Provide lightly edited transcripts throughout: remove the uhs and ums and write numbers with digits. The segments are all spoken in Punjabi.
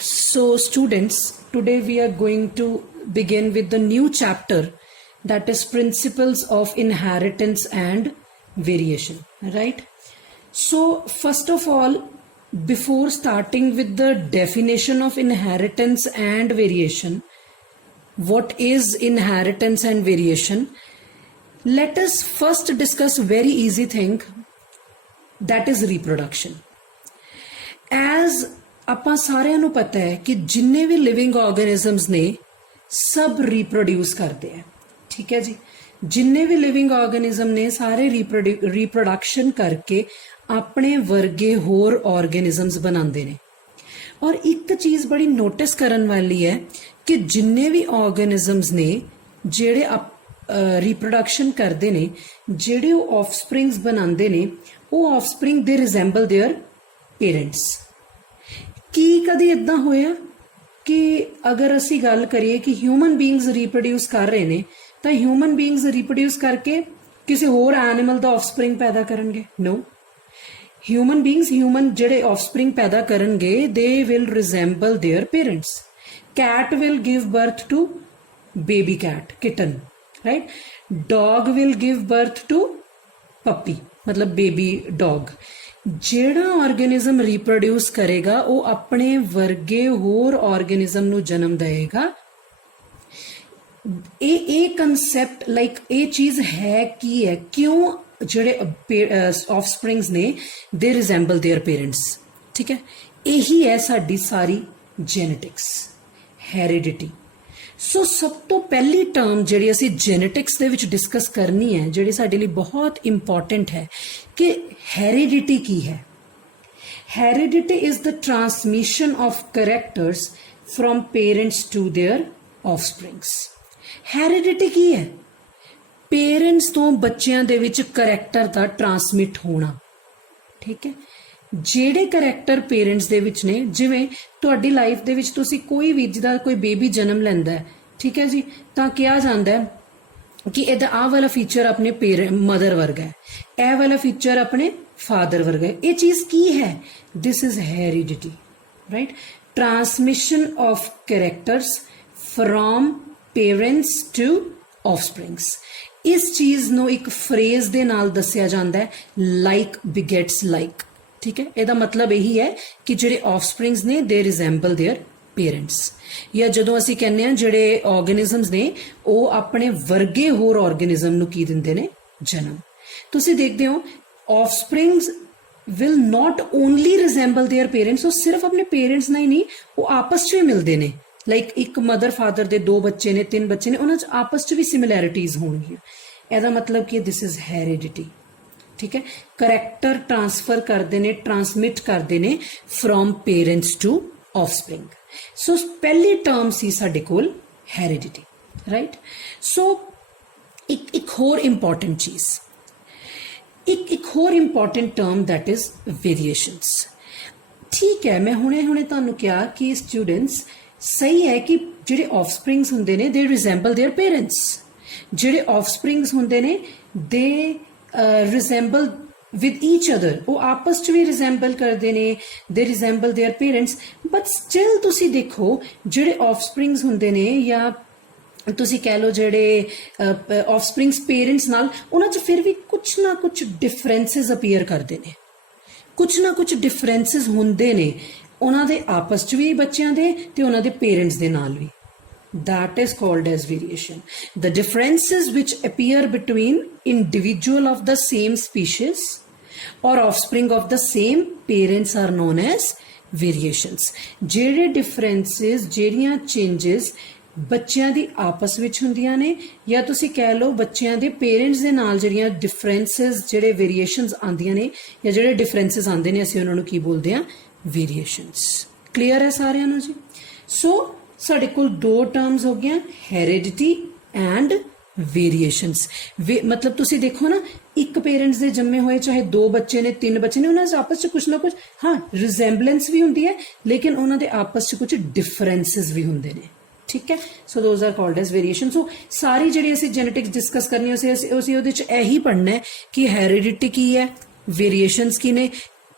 So students, today we are going to begin with the new chapter, that is principles of inheritance and variation, right? So first of all, before starting with the definition of inheritance and variation, what is inheritance and variation, let us first discuss very easy thing, that is reproduction. As ਆਪਾਂ ਸਾਰਿਆਂ ਨੂੰ ਪਤਾ ਹੈ ਕਿ ਜਿੰਨੇ ਵੀ ਲਿਵਿੰਗ ਆਰਗੇਨਿਜ਼ਮਸ ਨੇ ਸਭ ਰੀਪਰੋਡਿਊਸ ਕਰਦੇ ਆ, ਠੀਕ ਹੈ ਜੀ। ਜਿੰਨੇ ਵੀ ਲਿਵਿੰਗ ਆਰਗੇਨਿਜ਼ਮ ਨੇ ਸਾਰੇ ਰੀਪਰੋਡਕਸ਼ਨ ਕਰਕੇ ਆਪਣੇ ਵਰਗੇ ਹੋਰ ਆਰਗੇਨਿਜ਼ਮਸ ਬਣਾਉਂਦੇ ਨੇ। ਔਰ ਇੱਕ ਚੀਜ਼ ਬੜੀ ਨੋਟਿਸ ਕਰਨ ਵਾਲੀ ਹੈ ਕਿ ਜਿੰਨੇ ਵੀ ਆਰਗੇਨਿਜ਼ਮਸ ਨੇ ਜਿਹੜੇ ਰੀਪਰੋਡਕਸ਼ਨ ਕਰਦੇ ਨੇ, ਜਿਹੜੇ ਉਹ ਆਫਸਪ੍ਰਿੰਗਸ ਬਣਾਉਂਦੇ ਨੇ, ਉਹ ਆਫਸਪ੍ਰਿੰਗ ਦੇ ਰਿਜ਼ੈਂਬਲ देयर पेरेंट्स। ਕੀ ਕਦੀ ਇਦਾਂ ਹੋਇਆ ਕਿ ਅਗਰ ਅਸੀਂ ਗੱਲ ਕਰੀਏ ਕਿ ਹਿਊਮਨ ਬੀਇੰਗਸ ਰੀਪਰੋਡਿਊਸ ਕਰ ਰਹੇ ਨੇ ਤਾਂ ਹਿਊਮਨ ਬੀਇੰਗਸ ਰੀਪਰੋਡਿਊਸ ਕਰਕੇ ਕਿਸੇ ਹੋਰ ਐਨੀਮਲ ਦਾ ਆਫਸਪ੍ਰਿੰਗ ਪੈਦਾ ਕਰਨਗੇ? ਨੋ, ਹਿਊਮਨ ਬੀਇੰਗਸ ਜਿਹੜੇ ਆਫਸਪ੍ਰਿੰਗ ਪੈਦਾ ਕਰਨਗੇ they will resemble their parents. cat will give birth to baby cat, kitten, right? dog will give birth to puppy, मतलब baby dog। ਜਿਹੜਾ ਆਰਗੇਨਿਜ਼ਮ ਰੀਪਰੋਡਿਊਸ ਕਰੇਗਾ ਉਹ ਆਪਣੇ ਵਰਗੇ ਹੋਰ ਆਰਗੇਨਿਜ਼ਮ ਨੂੰ ਜਨਮ ਦੇਗਾ। ਇਹ ਕਨਸੈਪਟ ਲਾਈਕ ਇਹ ਚੀਜ਼ ਹੈ ਕੀ ਹੈ, ਕਿਉਂ ਜਿਹੜੇ ਆਫਸਪ੍ਰਿੰਗਸ ਨੇ ਦੇ ਰਿਜ਼ੈਂਬਲ देयर पेरेंट्स, ਠੀਕ ਹੈ। ਇਹੀ ਹੈ ਸਾਡੀ ਸਾਰੀ ਜੈਨੇਟਿਕਸ, ਹੈਰੀਡਿਟੀ। ਸੋ ਸਭ ਤੋਂ ਪਹਿਲੀ ਟਰਮ ਜਿਹੜੀ ਅਸੀਂ ਜੈਨੇਟਿਕਸ ਦੇ ਵਿੱਚ ਡਿਸਕਸ ਕਰਨੀ ਹੈ, ਜਿਹੜੀ ਸਾਡੇ ਲਈ ਬਹੁਤ ਇੰਪੋਰਟੈਂਟ ਹੈ ਕਿ ਹੈਰੀਡਿਟੀ ਕੀ ਹੈ। Heredity is the transmission of characters from parents to their offsprings. Heredity ਕੀ ਹੈ? ਪੇਰੈਂਟਸ ਤੋਂ ਬੱਚਿਆਂ ਦੇ ਵਿੱਚ ਕਰੈਕਟਰ ਦਾ ਟਰਾਂਸਮਿਟ ਹੋਣਾ, ਠੀਕ ਹੈ। ਜਿਹੜੇ ਕਰੈਕਟਰ ਪੇਰੈਂਟਸ ਦੇ ਵਿੱਚ ਨੇ, ਜਿਵੇਂ ਤੁਹਾਡੀ ਲਾਈਫ ਦੇ ਵਿੱਚ ਤੁਸੀਂ ਕੋਈ ਵੀ ਜਿਹਦਾ ਕੋਈ ਬੇਬੀ ਜਨਮ ਲੈਂਦਾ ਹੈ, ਠੀਕ ਹੈ ਜੀ, ਤਾਂ ਕਿਹਾ ਜਾਂਦਾ ਹੈ ਕਿ ਇਹਦਾ ਆਹ ਵਾਲਾ ਫੀਚਰ ਆਪਣੇ ਮਦਰ ਵਰਗਾ ਹੈ, ਇਹ ਵਾਲਾ ਫੀਚਰ ਆਪਣੇ ਫਾਦਰ ਵਰਗਾ ਹੈ। ਇਹ ਚੀਜ਼ ਕੀ ਹੈ? This is heredity, right? Transmission of characters from parents to offsprings. ਇਸ ਚੀਜ਼ ਨੂੰ ਇੱਕ ਫਰੇਜ਼ ਦੇ ਨਾਲ ਦੱਸਿਆ ਜਾਂਦਾ ਹੈ, ਲਾਈਕ ਬਿਗੇਟਸ ਲਾਈਕ, ਠੀਕ ਹੈ। ਇਹਦਾ ਮਤਲਬ ਇਹੀ ਹੈ ਕਿ ਜਿਹੜੇ ਆਫਸਪ੍ਰਿੰਗਸ ਨੇ ਦੇ ਰਿਜ਼ੈਂਬਲ देयर पेरेंट्स। ਜਾਂ ਜਦੋਂ ਅਸੀਂ ਕਹਿੰਦੇ ਹਾਂ ਜਿਹੜੇ ਆਰਗੇਨਿਜ਼ਮਸ ਨੇ ਉਹ ਆਪਣੇ ਵਰਗੇ ਹੋਰ ਆਰਗੇਨਿਜ਼ਮ ਨੂੰ ਕੀ ਦਿੰਦੇ ਨੇ? ਜਨਮ। ਤੁਸੀਂ ਦੇਖਦੇ ਹੋ offsprings will not only resemble their parents, ਉਹ ਸਿਰਫ ਆਪਣੇ ਪੇਰੈਂਟਸ ਨਾਲ ਹੀ ਨਹੀਂ, ਉਹ ਆਪਸ 'ਚ ਵੀ ਮਿਲਦੇ ਨੇ। ਲਾਈਕ ਇੱਕ ਮਦਰ ਫਾਦਰ ਦੇ 2 ਬੱਚੇ ਨੇ, 3 ਬੱਚੇ ਨੇ, ਉਹਨਾਂ 'ਚ ਆਪਸ 'ਚ ਵੀ ਸਿਮਿਲੈਰਿਟੀਜ਼ ਹੋਣਗੀਆਂ। ਇਹਦਾ ਮਤਲਬ ਕਿ ਦਿਸ ਇਜ਼ ਹੈਰੀਡਿਟੀ, ਠੀਕ ਹੈ। ਕਰੈਕਟਰ ਟ੍ਰਾਂਸਫਰ ਕਰਦੇ ਨੇ, ਟ੍ਰਾਂਸਮਿਟ ਕਰਦੇ ਨੇ ਫਰੋਮ ਪੇਰੈਂਟਸ ਟੂ ਆਫਸਪ੍ਰਿੰਗ। ਸੋ ਪਹਿਲੀ ਟਰਮ ਸੀ ਸਾਡੇ ਕੋਲ ਹੈਰੀਡਿਟੀ, ਰਾਈਟ? ਸੋ ਇੱਕ ਹੋਰ ਇੰਪੋਰਟੈਂਟ ਚੀਜ਼, ਇੱਕ ਹੋਰ important term that is variations. ਠੀਕ ਹੈ, ਮੈਂ ਹੁਣੇ ਤੁਹਾਨੂੰ ਕਿਹਾ ਕਿ ਸਟੂਡੈਂਟਸ ਸਹੀ ਹੈ ਕਿ ਜਿਹੜੇ ਆਫਸਪ੍ਰਿੰਗਸ ਹੁੰਦੇ ਨੇ ਦੇ ਰਿਜ਼ੈਂਬਲ देयर पेरेंट्स। ਜਿਹੜੇ ਆਫਸਪ੍ਰਿੰਗਸ ਹੁੰਦੇ ਨੇ ਦੇ resemble with each other, ਉਹ ਆਪਸ 'ਚ ਵੀ ਰਿਜ਼ੈਂਬਲ ਕਰਦੇ ਨੇ, ਦੇ ਰਿਜ਼ੈਂਬਲ देयर पेरेंट्स। ਬਟ ਸਟਿਲ ਤੁਸੀਂ ਦੇਖੋ ਜਿਹੜੇ ਆਫਸਪ੍ਰਿੰਗਸ ਹੁੰਦੇ ਨੇ, ਜਾਂ ਤੁਸੀਂ ਕਹਿ ਲਓ ਜਿਹੜੇ ਆਫਸਪ੍ਰਿੰਗਸ ਪੇਰੈਂਟਸ ਨਾਲ, ਉਹਨਾਂ 'ਚ ਫਿਰ ਵੀ ਕੁਛ ਨਾ ਕੁਛ ਡਿਫਰੈਂਸਿਸ ਅਪੀਅਰ ਕਰਦੇ ਨੇ, ਕੁਛ ਨਾ ਕੁਛ ਡਿਫਰੈਂਸਿਸ ਹੁੰਦੇ ਨੇ ਉਹਨਾਂ ਦੇ ਆਪਸ 'ਚ ਵੀ, ਬੱਚਿਆਂ ਦੇ ਤੇ ਉਹਨਾਂ ਦੇ ਪੇਰੈਂਟਸ ਦੇ ਨਾਲ ਵੀ। That is called as variation. The differences which appear between individual of the same species or offspring of the same parents are known as variations. ਜਿਹੜੇ differences, ਜਿਹੜੀਆਂ changes ਬੱਚਿਆਂ ਦੀ ਆਪਸ ਵਿੱਚ ਹੁੰਦੀਆਂ ਨੇ, ਜਾਂ ਤੁਸੀਂ ਕਹਿ ਲਓ ਬੱਚਿਆਂ ਦੇ ਪੇਰੈਂਟਸ ਦੇ ਨਾਲ ਜਿਹੜੀਆਂ differences, ਜਿਹੜੇ variations ਆਉਂਦੀਆਂ ਨੇ ਜਾਂ ਜਿਹੜੇ differences ਆਉਂਦੇ ਨੇ, ਅਸੀਂ ਉਹਨਾਂ ਨੂੰ ਕੀ ਬੋਲਦੇ ਹਾਂ? Variations. Clear ਹੈ ਸਾਰਿਆਂ ਨੂੰ ਜੀ? ਸੋ ਸਾਡੇ ਕੋਲ 2 ਟਰਮਸ ਹੋ ਗਈਆਂ, ਹੈਰੀਡਿਟੀ ਐਂਡ ਵੇਰੀਏਸ਼ਨਸ। ਮਤਲਬ ਤੁਸੀਂ ਦੇਖੋ ਨਾ, ਇੱਕ ਪੇਰੈਂਟਸ ਦੇ ਜੰਮੇ ਹੋਏ ਚਾਹੇ 2 ਬੱਚੇ ਨੇ, 3 ਬੱਚੇ ਨੇ, ਉਹਨਾਂ ਦੇ ਆਪਸ 'ਚ ਕੁਛ ਨਾ ਕੁਛ, ਹਾਂ, ਰਿਜ਼ੈਂਬਲੈਂਸ ਵੀ ਹੁੰਦੀ ਹੈ, ਲੇਕਿਨ ਉਹਨਾਂ ਦੇ ਆਪਸ 'ਚ ਕੁਛ ਡਿਫਰੈਂਸਿਸ ਵੀ ਹੁੰਦੇ ਨੇ, ਠੀਕ ਹੈ। So those are called as variation. So ਸਾਰੀ ਜਿਹੜੀ ਅਸੀਂ ਜੈਨੇਟਿਕਸ ਡਿਸਕਸ ਕਰਨੀ, ਅਸੀਂ ਉਹਦੇ 'ਚ ਇਹੀ ਪੜ੍ਹਨਾ ਹੈ ਕਿ ਹੈਰੀਡਿਟੀ ਕੀ ਹੈ, ਵੇਰੀਏਸ਼ਨਸ ਕੀ ਨੇ,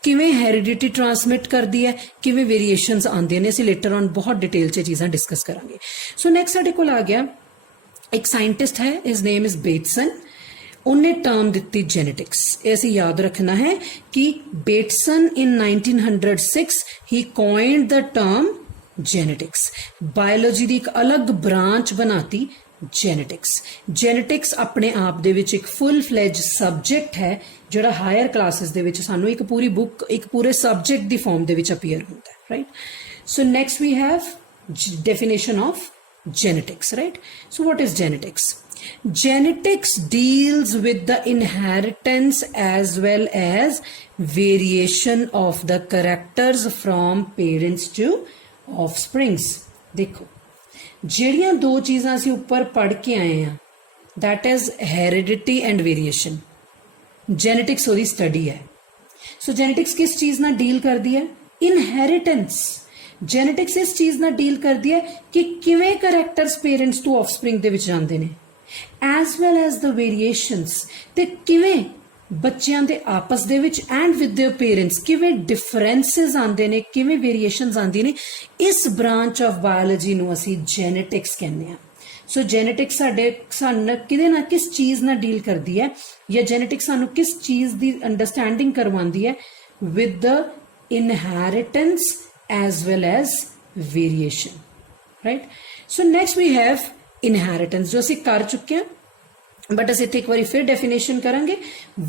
ਕਿਵੇਂ ਹੈਰੀਡਿਟੀ ਟਰਾਂਸਮਿਟ ਕਰਦੀ ਹੈ, ਕਿਵੇਂ ਵੇਰੀਏਸ਼ਨਸ ਆਉਂਦੀਆਂ ਨੇ, ਅਸੀਂ ਲੇਟਰ ਔਨ ਬਹੁਤ ਡਿਟੇਲ 'ਚ ਚੀਜ਼ਾਂ ਡਿਸਕਸ ਕਰਾਂਗੇ। ਸੋ ਨੈਕਸਟ ਸਾਡੇ ਕੋਲ ਆ ਗਿਆ ਇੱਕ ਸਾਇੰਟਿਸਟ ਹੈ, ਹਿਸ ਨੇਮ ਇਜ਼ ਬੇਟਸਨ। ਉਹਨੇ ਟਰਮ ਦਿੱਤੀ ਜੈਨੇਟਿਕਸ। ਇਹ ਅਸੀਂ ਯਾਦ ਰੱਖਣਾ ਹੈ ਕਿ ਬੇਟਸਨ ਇਨ 1906 ਹੀ ਕੋਇਨਡ ਦ ਟਰਮ ਜੈਨੇਟਿਕਸ। ਬਾਇਓਲੋਜੀ ਦੀ ਇੱਕ ਅਲੱਗ ਬ੍ਰਾਂਚ ਬਣਾਤੀ ਜੈਨੇਟਿਕਸ। ਜੈਨੇਟਿਕਸ ਆਪਣੇ ਆਪ ਦੇ ਵਿੱਚ ਇੱਕ ਫੁੱਲ ਫਲੈਜ ਸਬਜੈਕਟ ਹੈ, ਜਿਹੜਾ ਹਾਇਰ ਕਲਾਸਿਸ ਦੇ ਵਿੱਚ ਸਾਨੂੰ ਇੱਕ ਪੂਰੀ ਬੁੱਕ, ਇੱਕ ਪੂਰੇ ਸਬਜੈਕਟ ਦੀ ਫਾਰਮ ਦੇ ਵਿੱਚ ਅਪੀਅਰ ਹੁੰਦਾ ਹੈ, right. So next we have definition of genetics, right? So what is genetics? Genetics deals with the inheritance as well as variation of the characters from parents to offsprings. देखो ਜਿਹੜੀਆਂ ਦੋ ਚੀਜ਼ਾਂ ਅਸੀਂ ਉੱਪਰ ਪੜ੍ਹ ਕੇ ਆਏ ਹਾਂ, that is heredity and variation. Genetics ਉਹਦੀ ਸਟੱਡੀ ਹੈ। So genetics ਕਿਸ ਚੀਜ਼ ਨਾਲ ਡੀਲ ਕਰਦੀ ਹੈ? Inheritance. ਜੈਨੇਟਿਕਸ ਇਸ ਚੀਜ਼ ਨਾਲ ਡੀਲ ਕਰਦੀ ਹੈ ਕਿ ਕਿਵੇਂ ਕਰੈਕਟਰਸ ਪੇਰੈਂਟਸ ਤੋਂ ਆਫਸਪ੍ਰਿੰਗ ਦੇ ਵਿੱਚ ਜਾਂਦੇ ਨੇ, ਐਜ਼ ਵੈਲ ਐਜ਼ ਦ ਵੇਰੀਏਸ਼ਨਸ, ਤੇ ਕਿਵੇਂ ਬੱਚਿਆਂ ਦੇ ਆਪਸ ਦੇ ਵਿੱਚ ਐਂਡ ਵਿਦ देयर ਪੇਰੈਂਟਸ ਕਿਵੇਂ ਡਿਫਰੈਂਸਸ ਆਉਂਦੇ ਨੇ, ਕਿਵੇਂ ਵੇਰੀਏਸ਼ਨਸ ਆਉਂਦੀਆਂ ਨੇ। ਇਸ ਬ੍ਰਾਂਚ ਆਫ ਬਾਇਓਲੋਜੀ ਨੂੰ ਅਸੀਂ ਜੈਨੇਟਿਕਸ ਕਹਿੰਦੇ ਹਾਂ। ਸੋ ਜੈਨੇਟਿਕਸ ਸਾਨੂੰ ਕਿਹਦੇ ਨਾਲ, ਕਿਸ ਚੀਜ਼ ਨਾਲ ਡੀਲ ਕਰਦੀ ਹੈ, ਜਾਂ ਜੈਨੇਟਿਕਸ ਸਾਨੂੰ ਕਿਸ ਚੀਜ਼ ਦੀ ਅੰਡਰਸਟੈਂਡਿੰਗ ਕਰਵਾਉਂਦੀ ਹੈ? With the inheritance as well as variation, right? So next we have inheritance, जो ਅਸੀਂ ਕਰ ਚੁੱਕੇ ਹਾਂ, but ਅਸੀਂ ਇੱਥੇ ਇੱਕ ਵਾਰੀ ਫਿਰ definition ਕਰਾਂਗੇ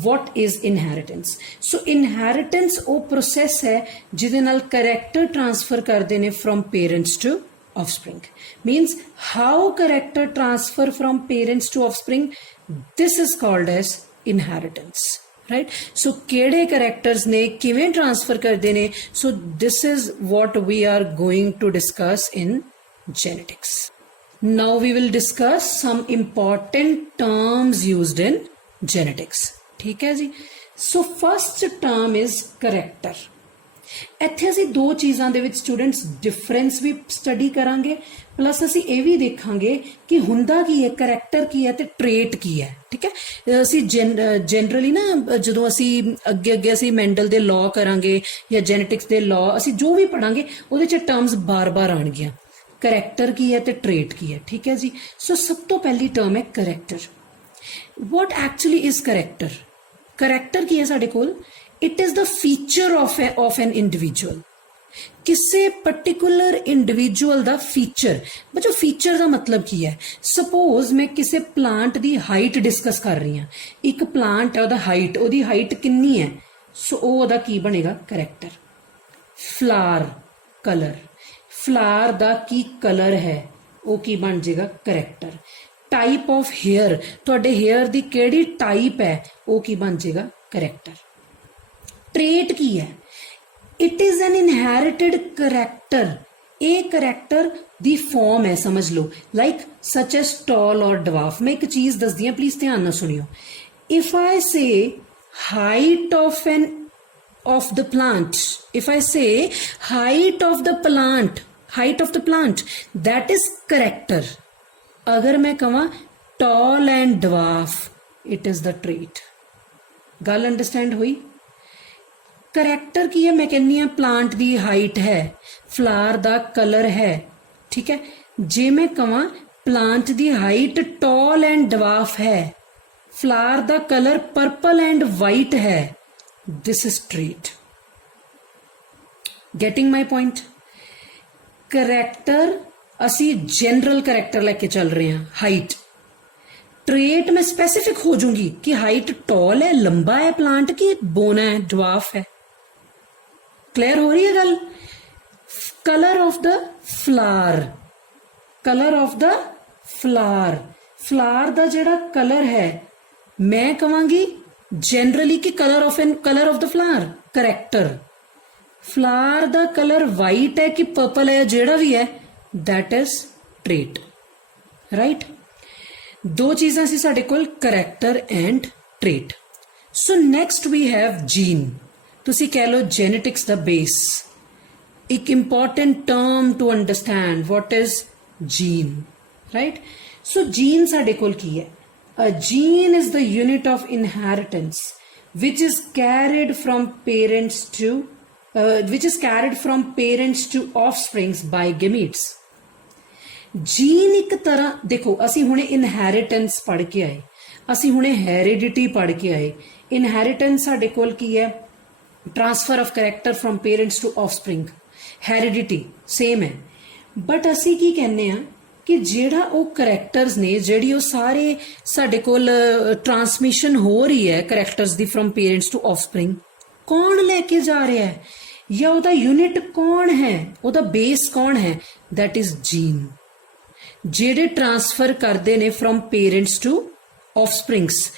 what is inheritance. So inheritance ਉਹ process ਹੈ ਜਿਹਦੇ ਨਾਲ character transfer ਕਰਦੇ ਨੇ from parents to offspring. Means how character transfer from parents to offspring, this is called as inheritance. Right? So ਕਿਹੜੇ characters ਨੇ ਕਿਵੇਂ transfer ਕਰਦੇ ਨੇ? So this is what we are going to discuss in genetics. Now we will discuss some important terms used in genetics. ठीक है जी? So first term is character. ਇੱਥੇ ਅਸੀਂ ਦੋ ਚੀਜ਼ਾਂ ਦੇ ਵਿੱਚ ਸਟੂਡੈਂਟਸ ਡਿਫਰੈਂਸ ਵੀ ਸਟੱਡੀ ਕਰਾਂਗੇ, ਪਲੱਸ ਅਸੀਂ ਇਹ ਵੀ ਦੇਖਾਂਗੇ ਕਿ ਹੁੰਦਾ ਕੀ ਹੈ, ਕਰੈਕਟਰ ਕੀ ਹੈ ਤੇ ਟ੍ਰੇਟ ਕੀ ਹੈ। ਠੀਕ ਹੈ, ਅਸੀਂ ਜਨਰਲੀ ਨਾ ਜਦੋਂ ਅਸੀਂ ਅੱਗੇ ਅਸੀਂ ਮੈਂਡਲ ਦੇ ਲਾਅ ਕਰਾਂਗੇ ਜਾਂ ਜੈਨੇਟਿਕਸ ਦੇ ਲਾਅ, ਅਸੀਂ ਜੋ ਵੀ ਪੜਾਂਗੇ ਉਹਦੇ 'ਚ ਟਰਮਸ ਬਾਰ-ਬਾਰ ਆਉਣਗੀਆਂ, ਕਰੈਕਟਰ ਕੀ ਹੈ ਤੇ ਟ੍ਰੇਟ ਕੀ ਹੈ। ਠੀਕ ਹੈ ਜੀ। ਸੋ ਸਭ ਤੋਂ ਪਹਿਲੀ ਟਰਮ ਹੈ character. What actually is character? Character ਕੀ ਹੈ ਸਾਡੇ ਕੋਲ? It is the feature of an individual. ਕਿਸੇ particular individual ਦਾ feature। ਬੱਚੋ feature ਦਾ ਮਤਲਬ ਕੀ ਹੈ? Suppose ਮੈਂ ਕਿਸੇ plant ਦੀ height discuss ਕਰ ਰਹੀ ਹਾਂ। ਇੱਕ plant ਹੈ, ਉਹਦਾ height, ਉਹਦੀ height ਕਿੰਨੀ ਹੈ? ਸੋ ਉਹ ਉਹਦਾ ਕੀ ਬਣੇਗਾ? character. flower color, flower ਦਾ ਕੀ color ਹੈ, ਉਹ ਕੀ ਬਣ ਜਾਏਗਾ? character. type of hair, ਤੁਹਾਡੇ hair ਦੀ ਕਿਹੜੀ type ਹੈ, ਉਹ ਕੀ ਬਣ ਜਾਏਗਾ? character. ट्रेट की है? It is an inherited character. A character the form है, समझ लो, लाइक सच एज टॉल और डवार्फ। मैं एक चीज दस दिया, प्लीज ध्यान ना सुनियो। If I say height of the plant, if I say height of the plant, that is character. अगर मैं कहवा tall and dwarf, it is the trait. गल अंडरस्टैंड हुई? करैक्टर की है, मैं कहनी हाँ प्लांट दी हाइट है, फ्लावर दा कलर है। ठीक है, जे मैं कहां प्लांट दी हाइट टॉल एंड डवार्फ है, फ्लावर दा कलर पर्पल एंड वाइट है, this is trait. Getting my point? Character असी जनरल करैक्टर लेके चल रहे हैं, हाइट। ट्रेट में स्पेसिफिक हो जाऊंगी कि हाइट टॉल है, लंबा है प्लांट, की बोना है, डवार्फ है। क्लियर हो रही है गल? Colour of the flower, colour of the flower, flower दा जेड़ा कलर है, मैं कहांगी जनरली कि colour of the flower, character. Flower दा कलर वाइट है कि पर्पल है, जेड़ा भी है, दैट इज ट्रेट। राइट? दो चीज़ां सी साडे कोल, character and trait. So next we have gene. तुसी कह लो जेनेटिक्स द बेस। एक important term to understand what is gene, right? So gene साडे कोल की है? A gene is the unit of inheritance which is carried from parents to offsprings by gametes. Gene एक तरह देखो ਅਸੀਂ ਹੁਣੇ ਇਨਹੈਰੀਟੈਂਸ ਪੜ੍ਹ ਕੇ ਆਏ, ਅਸੀਂ ਹੁਣੇ ਹੈਰੀਡਿਟੀ ਪੜ੍ਹ ਕੇ ਆਏ। ਇਨਹੈਰੀਟੈਂਸ ਸਾਡੇ ਕੋਲ ਕੀ ਹੈ? Transfer of character from parents to offspring. Heredity same ਹੈ, ਬਟ ਅਸੀਂ ਕੀ ਕਹਿੰਦੇ ਆ ਕਿ ਜਿਹੜਾ ਉਹ ਕਰੈਕਟਰਸ ਨੇ, ਜਿਹੜੀ ਉਹ ਸਾਰੇ ਸਾਡੇ ਕੋਲ ਟ੍ਰਾਂਸਮਿਸ਼ਨ ਹੋ ਰਹੀ ਹੈ characters the firm parents to ਆਫਸਪ੍ਰਿੰਗ, ਕੌਣ ਲੈ ਕੇ ਜਾ ਰਿਹਾ ਹੈ ਜਾਂ ਉਹਦਾ ਯੂਨਿਟ ਕੌਣ ਹੈ, ਉਹਦਾ ਬੇਸ ਕੌਣ ਹੈ? That is jean. ਜਿਹੜੇ ਟ੍ਰਾਂਸਫਰ ਕਰਦੇ ਨੇ ਫਰਮ ਪੇਰੈਂਟਸ ਟੂ ਆਫਸਪ੍ਰਿੰਗਸ,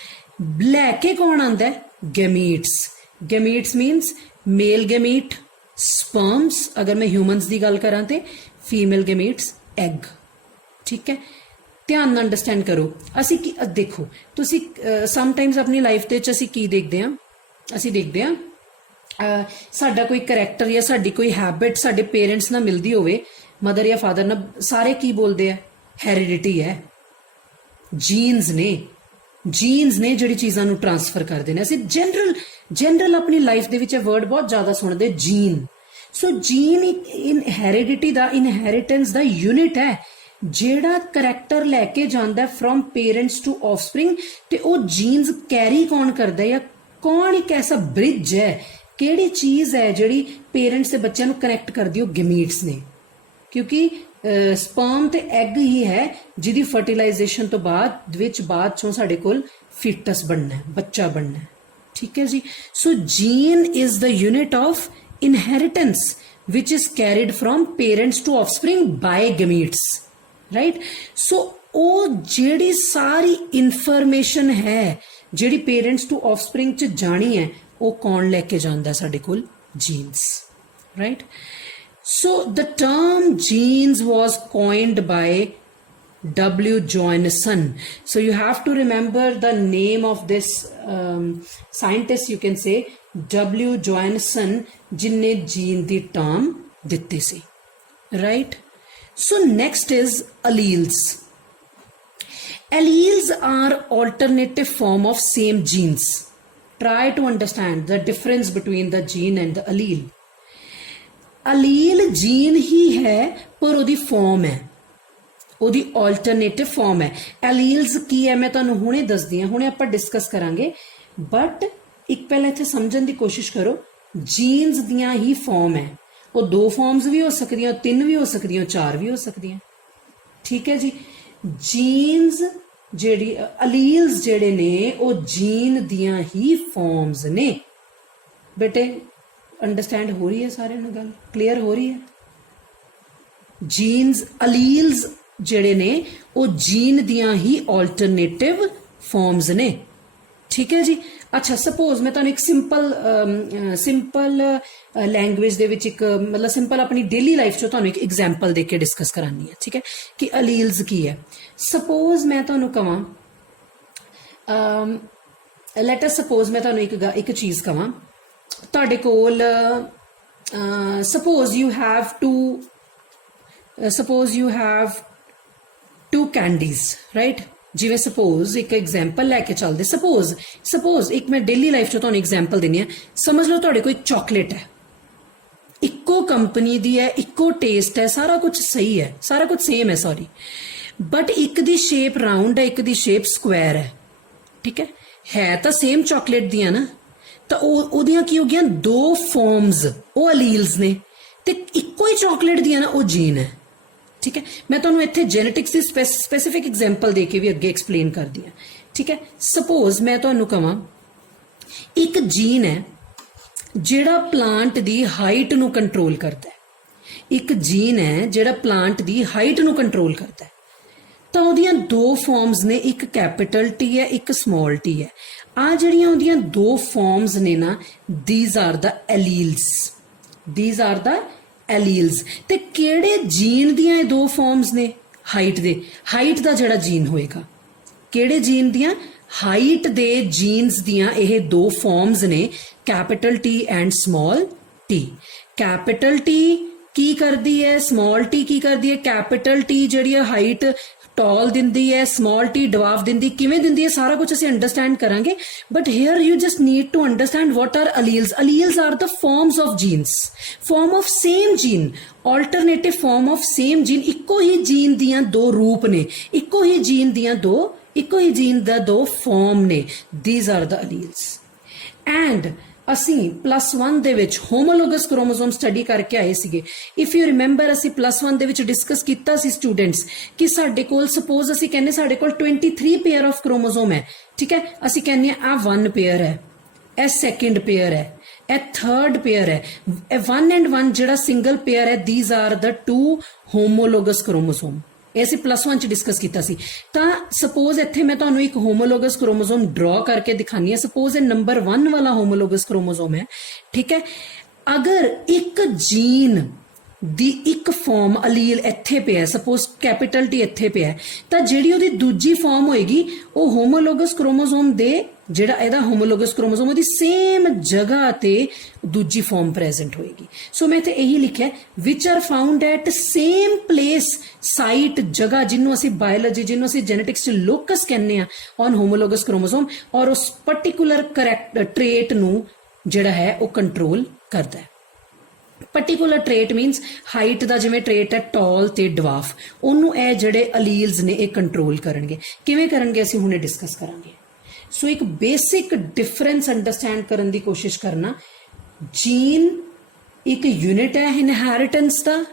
ਲੈ ਕੇ ਕੌਣ ਆਂਦਾ ਹੈ? ਗੈਮੀਟਸ। ਗੈਮੀਟਸ ਮੀਨਸ ਮੇਲ ਗੈਮੀਟ, ਸਪਰਮਸ ਅਗਰ ਮੈਂ ਹਿਊਮਨਸ ਦੀ ਗੱਲ ਕਰਾਂ ਤੇ ਫੀਮੇਲ ਗੈਮੀਟਸ, ਐਗ। ਠੀਕ ਹੈ, ਧਿਆਨ ਨਾਲ ਅੰਡਰਸਟੈਂਡ ਕਰੋ। ਅਸੀਂ ਕੀ ਦੇਖੋ, ਤੁਸੀਂ ਸਮਟਾਈਮਸ ਆਪਣੀ ਲਾਈਫ ਦੇ ਵਿੱਚ ਅਸੀਂ ਕੀ ਦੇਖਦੇ ਹਾਂ? ਅਸੀਂ ਦੇਖਦੇ ਹਾਂ ਸਾਡਾ ਕੋਈ ਕਰੈਕਟਰ ਜਾਂ ਸਾਡੀ ਕੋਈ ਹੈਬਿਟ ਸਾਡੇ ਪੇਰੈਂਟਸ ਨਾਲ ਮਿਲਦੀ ਹੋਵੇ, ਮਦਰ ਜਾਂ ਫਾਦਰ ਨਾਲ, ਸਾਰੇ ਕੀ ਬੋਲਦੇ ਆ? ਹੈਰੀਡਿਟੀ ਹੈ, ਜੀਨਸ ਨੇ ਜਿਹੜੀ ਚੀਜ਼ਾਂ ਨੂੰ ਟ੍ਰਾਂਸਫਰ ਕਰਦੇ ਨੇ। ਅਸੀਂ ਜਨਰਲ ਆਪਣੀ ਲਾਈਫ ਦੇ ਵਿੱਚ ਇਹ ਵਰਡ ਬਹੁਤ ਜ਼ਿਆਦਾ ਸੁਣਦੇ, ਜੀਨ। ਸੋ ਜੀਨ ਇਨ ਹੈਰੀਡਿਟੀ ਦਾ, ਇਨਹੈਰੀਟੈਂਸ ਦਾ ਯੂਨਿਟ ਹੈ ਜਿਹੜਾ ਕਰੈਕਟਰ ਲੈ ਕੇ ਜਾਂਦਾ ਫਰਮ ਪੇਰੈਂਟਸ ਟੂ ਆਫਸਪ੍ਰਿੰਗ। ਤੇ ਉਹ ਜੀਨਸ ਕੈਰੀ ਕੌਣ ਕਰਦਾ, ਜਾਂ ਕੌਣ ਇੱਕ ਐਸਾ ਬ੍ਰਿਜ ਹੈ, ਕਿਹੜੀ ਚੀਜ਼ ਹੈ ਜਿਹੜੀ ਪੇਰੈਂਟਸ ਤੇ ਬੱਚਿਆਂ ਨੂੰ ਕਨੈਕਟ ਕਰਦੀ? ਉਹ ਗੈਮੀਟਸ ਨੇ, ਕਿਉਂਕਿ ਸਪਰਮ ਤੇ ਐਗ ਹੀ ਹੈ ਜਿਹਦੀ ਫਰਟੀਲਾਈਜੇਸ਼ਨ ਤੋਂ ਬਾਅਦ ਚੋਂ ਸਾਡੇ ਕੋਲ ਫੀਟਸ ਬਣਨਾ ਹੈ, ਬੱਚਾ ਬਣਨਾ ਹੈ। ਠੀਕ ਹੈ ਜੀ। So gene is the unit of inheritance which is carried from parents to offspring by gametes, right. So ਉਹ ਜਿਹੜੀ ਸਾਰੀ ਇਨਫੋਰਮੇਸ਼ਨ ਹੈ ਜਿਹੜੀ ਪੇਰੈਂਟਸ ਟੂ ਆਫਸਪ੍ਰਿੰਗ ਚ ਜਾਣੀ ਹੈ, ਉਹ ਕੌਣ ਲੈ ਕੇ ਜਾਂਦਾ? ਸਾਡੇ ਕੋਲ jeans, right. So the term genes was coined by W. Johannesson. So you have to remember the name of this scientist, you can say W. Johannesson, jinne gene the term ditti si, right? So next is alleles. Alleles are alternative form of same genes. Try to understand the difference between the gene and the allele. Allele gene ਹੀ ਹੈ ਪਰ ਉਹਦੀ ਫਾਰਮ ਹੈ, ਉਹਦੀ ਆਲਟਰਨੇਟਿਵ ਫਾਰਮ ਹੈ। ਐਲੀਲਸ ਕੀ ਹੈ ਮੈਂ ਤੁਹਾਨੂੰ ਹੁਣੇ ਦੱਸਦੀ ਹਾਂ, ਹੁਣੇ ਆਪਾਂ ਡਿਸਕਸ ਕਰਾਂਗੇ, ਬਟ ਇੱਕ ਪਹਿਲਾਂ ਇੱਥੇ ਸਮਝਣ ਦੀ ਕੋਸ਼ਿਸ਼ ਕਰੋ। ਜੀਨਸ ਦੀਆਂ ਹੀ ਫਾਰਮ ਹੈ, ਉਹ 2 ਫਾਰਮਸ ਵੀ ਹੋ ਸਕਦੀਆਂ, 3 ਵੀ ਹੋ ਸਕਦੀਆਂ, 4 ਵੀ ਹੋ ਸਕਦੀਆਂ। ਠੀਕ ਹੈ ਜੀ। ਜੀਨਸ ਜਿਹੜੀ ਅਲੀਲਸ ਜਿਹੜੇ ਨੇ ਉਹ ਜੀਨ ਦੀਆਂ ਹੀ ਫਾਰਮਸ ਨੇ। ਬੇਟੇ ਅੰਡਰਸਟੈਂਡ ਹੋ ਰਹੀ ਹੈ ਸਾਰਿਆਂ ਨੂੰ? ਗੱਲ ਕਲੀਅਰ ਹੋ ਰਹੀ ਹੈ? ਜੀਨਸ ਅਲੀਲਸ ਜਿਹੜੇ ਨੇ ਉਹ ਜੀਨ ਦੀਆਂ ਹੀ ਆਲਟਰਨੇਟਿਵ ਫਾਰਮਸ ਨੇ। ਠੀਕ ਹੈ ਜੀ। ਅੱਛਾ, ਸਪੋਜ਼ ਮੈਂ ਤੁਹਾਨੂੰ ਇੱਕ ਸਿੰਪਲ ਲੈਂਗੁਏਜ ਦੇ ਵਿੱਚ ਇੱਕ ਮਤਲਬ ਸਿੰਪਲ ਆਪਣੀ ਡੇਲੀ ਲਾਈਫ 'ਚੋਂ ਤੁਹਾਨੂੰ ਇੱਕ ਐਗਜ਼ਾਮਪਲ ਦੇ ਕੇ ਡਿਸਕਸ ਕਰਾਨੀ ਹੈ। ਠੀਕ ਹੈ ਕਿ ਅਲੀਲਸ ਕੀ ਹੈ। ਸਪੋਜ਼ ਮੈਂ ਤੁਹਾਨੂੰ ਕਹਾਂ, ਲੈਟ ਅਸ ਸਪੋਜ਼ ਮੈਂ ਤੁਹਾਨੂੰ ਇੱਕ ਚੀਜ਼ ਕਹਾਂ, ਤੁਹਾਡੇ ਕੋਲ suppose you have two candies, right? ਜਿਵੇਂ suppose ਇੱਕ ਐਗਜ਼ਾਮਪਲ ਲੈ ਕੇ ਚੱਲਦੇ, suppose ਇੱਕ ਮੈਂ ਡੇਲੀ ਲਾਈਫ 'ਚ ਤੁਹਾਨੂੰ ਐਗਜ਼ਾਮਪਲ ਦਿੰਦੀ ਹਾਂ। ਸਮਝ ਲਓ ਤੁਹਾਡੇ ਕੋਲ ਇੱਕ ਚਾਕਲੇਟ ਹੈ, ਇੱਕੋ ਕੰਪਨੀ ਦੀ ਹੈ, ਇੱਕੋ ਟੇਸਟ ਹੈ, ਸਾਰਾ ਕੁਝ ਸਹੀ ਹੈ, ਸਾਰਾ ਕੁਝ ਸੇਮ ਹੈ, ਸੌਰੀ, ਬਟ ਇੱਕ ਦੀ ਸ਼ੇਪ ਰਾਉਂਡ ਹੈ, ਇੱਕ ਦੀ ਸ਼ੇਪ ਸਕੁਆਇਰ ਹੈ। ਠੀਕ ਹੈ ਤਾਂ ਸੇਮ ਚਾਕਲੇਟ ਦੀਆਂ ਨਾ, ਤਾਂ ਉਹਦੀਆਂ ਕੀ ਹੋ ਗਈਆਂ? 2 ਫਾਰਮਸ, ਉਹ ਅਲੀਲਸ ਨੇ, ਤੇ ਇੱਕੋ ਹੀ ਚਾਕਲੇਟ ਦੀਆਂ ਨਾ ਉਹ ਜੀਨ ਹੈ। ਠੀਕ ਹੈ, ਮੈਂ ਤੁਹਾਨੂੰ ਇੱਥੇ ਜੈਨੇਟਿਕਸ ਦੀ ਸਪੈਸੀਫਿਕ ਐਗਜ਼ਾਮਪਲ ਦੇ ਕੇ ਵੀ ਅੱਗੇ ਐਕਸਪਲੇਨ ਕਰਦੀ ਹਾਂ। ਠੀਕ ਹੈ, ਸਪੋਜ਼ ਮੈਂ ਤੁਹਾਨੂੰ ਕਹਾਂ ਇੱਕ ਜੀਨ ਹੈ ਜਿਹੜਾ ਪਲਾਂਟ ਦੀ ਹਾਈਟ ਨੂੰ ਕੰਟਰੋਲ ਕਰਦਾ ਹੈ, ਇੱਕ ਜੀਨ ਹੈ ਜਿਹੜਾ ਪਲਾਂਟ ਦੀ ਹਾਈਟ ਨੂੰ ਕੰਟਰੋਲ ਕਰਦਾ ਹੈ, ਤਾਂ ਉਹਦੀਆਂ 2 ਫਾਰਮਸ ਨੇ, ਇੱਕ ਕੈਪੀਟਲ ਟੀ ਹੈ, ਇੱਕ ਸਮਾਲ ਟੀ ਹੈ। ਆ ਜਿਹੜੀਆਂ ਉਹਦੀਆਂ 2 ਫਾਰਮਸ ਨੇ ਨਾ, these are the alleles। ਤੇ ਕਿਹੜੇ ਜੀਨ ਦੀਆਂ ਇਹ 2 ਫਾਰਮਸ ਨੇ? ਹਾਈਟ ਦਾ ਜਿਹੜਾ ਜੀਨ ਹੋਏਗਾ, ਕਿਹੜੇ ਜੀਨ ਦੀਆਂ? ਹਾਈਟ ਦੇ ਜੀਨਸ ਦੀਆਂ ਇਹ 2 ਫਾਰਮਸ ਨੇ, capital T and small T. Capital T की करदी है, स्मॉल टी की करदी है, कैपिटल टी जिहड़ी है हाइट टॉल दिंदी है, स्मॉल टी डवार्फ दिंदी, किवें दिंदी है, सारा कुछ असीं अंडरस्टैंड करांगे। But here you just need to understand what are alleles. Alleles are the forms of genes, form of same gene, alternative form of same gene. इक्को ही जीन दियां दो रूप ने, इक्को ही जीन दा दो फॉर्म ने। These are the alleles. And ਅਸੀਂ +1 ਦੇ ਵਿੱਚ ਹੋਮੋਲੋਗਸ ਕ੍ਰੋਮੋਸੋਮ ਸਟੱਡੀ ਕਰਕੇ ਆਏ ਸੀਗੇ। ਇਫ ਯੂ ਰਿਮੈਂਬਰ ਅਸੀਂ +1 ਦੇ ਵਿੱਚ ਡਿਸਕਸ ਕੀਤਾ ਸੀ ਸਟੂਡੈਂਟਸ ਕਿ ਸਾਡੇ ਕੋਲ ਸਪੋਜ਼ ਅਸੀਂ ਕਹਿੰਦੇ ਸਾਡੇ ਕੋਲ 23 ਪੇਅਰ ਆਫ ਕ੍ਰੋਮੋਸੋਮ ਹੈ, ਠੀਕ ਹੈ। ਅਸੀਂ ਕਹਿੰਦੇ ਆ 1 ਪੇਅਰ ਹੈ, ਇਹ ਸੈਕਿੰਡ ਪੇਅਰ ਹੈ, ਇਹ ਥਰਡ ਪੇਅਰ ਹੈ। ਇਹ 1 and 1 ਜਿਹੜਾ ਸਿੰਗਲ ਪੇਅਰ ਹੈ, these are the 2 homologous chromosome. ਇਹ ਅਸੀਂ +1 ਚ ਡਿਸਕਸ ਕੀਤਾ ਸੀ। ਤਾਂ ਸਪੋਜ਼ ਇੱਥੇ ਮੈਂ ਤੁਹਾਨੂੰ ਇੱਕ ਹੋਮੋਲੋਗਸ ਕ੍ਰੋਮੋਸੋਮ ਡਰਾ ਕਰਕੇ ਦਿਖਾਨੀ ਹੈ। ਸਪੋਜ਼ ਇਹ ਨੰਬਰ 1 ਵਾਲਾ ਹੋਮੋਲੋਗਸ ਕ੍ਰੋਮੋਸੋਮ ਹੈ, ਠੀਕ ਹੈ। ਅਗਰ ਇੱਕ ਜੀਨ ਦੀ ਇੱਕ ਫਾਰਮ ਅਲੀਲ ਇੱਥੇ ਪਿਆ, ਸਪੋਜ਼ ਕੈਪੀਟਲ ਟੀ ਇੱਥੇ ਪਿਆ, ਤਾਂ ਜਿਹੜੀ ਉਹਦੀ ਦੂਜੀ ਫਾਰਮ ਹੋਏਗੀ ਉਹ ਹੋਮੋਲੋਗਸ ਕ੍ਰੋਮੋਸੋਮ ਦੇ ਜਿਹੜਾ ਇਹਦਾ ਹੋਮੋਲੋਗਸ ਕ੍ਰੋਮੋਸੋਮ ਉਹਦੀ ਸੇਮ ਜਗ੍ਹਾ ਤੇ ਦੂਜੀ ਫਾਰਮ ਪ੍ਰੈਜ਼ੈਂਟ ਹੋਏਗੀ। ਸੋ ਮੈਂ ਇੱਥੇ ਇਹੀ ਲਿਖਿਆ which are found at same place, site, ਜਗ੍ਹਾ, ਜਿਹਨੂੰ ਅਸੀਂ ਬਾਇਓਲੋਜੀ, ਜਿਹਨੂੰ ਅਸੀਂ ਜੈਨੇਟਿਕਸ ਚ ਲੋਕਸ ਕਹਿੰਦੇ ਆ ਔਨ ਹੋਮੋਲੋਗਸ ਕ੍ਰੋਮੋਸੋਮ, ਔਰ ਉਸ ਪਰਟੀਕੂਲਰ ਕਰੈਕਟ ਟ੍ਰੇਟ ਨੂੰ ਜਿਹੜਾ ਹੈ ਉਹ ਕੰਟਰੋਲ ਕਰਦਾ ਹੈ। ਪਰਟੀਕੂਲਰ ਟ੍ਰੇਟ ਮੀਨਸ ਹਾਈਟ ਦਾ ਜਿਵੇਂ ਟ੍ਰੇਟ ਹੈ ਟਾਲ ਤੇ ਡਵਾਰਫ, ਉਹਨੂੰ ਇਹ ਜਿਹੜੇ ਅਲੀਲਸ ਨੇ ਇਹ ਕੰਟਰੋਲ ਕਰਨਗੇ। ਕਿਵੇਂ ਕਰਨਗੇ ਅਸੀਂ ਹੁਣੇ ਡਿਸਕਸ ਕਰਾਂਗੇ। ਸੋ ਇੱਕ ਬੇਸਿਕ ਡਿਫਰੈਂਸ ਅੰਡਰਸਟੈਂਡ ਕਰਨ ਦੀ ਕੋਸ਼ਿਸ਼ ਕਰਨਾ। ਜੀਨ ਇੱਕ ਯੂਨਿਟ ਹੈ ਇਨਹੈਰੀਟੈਂਸ ਦਾ,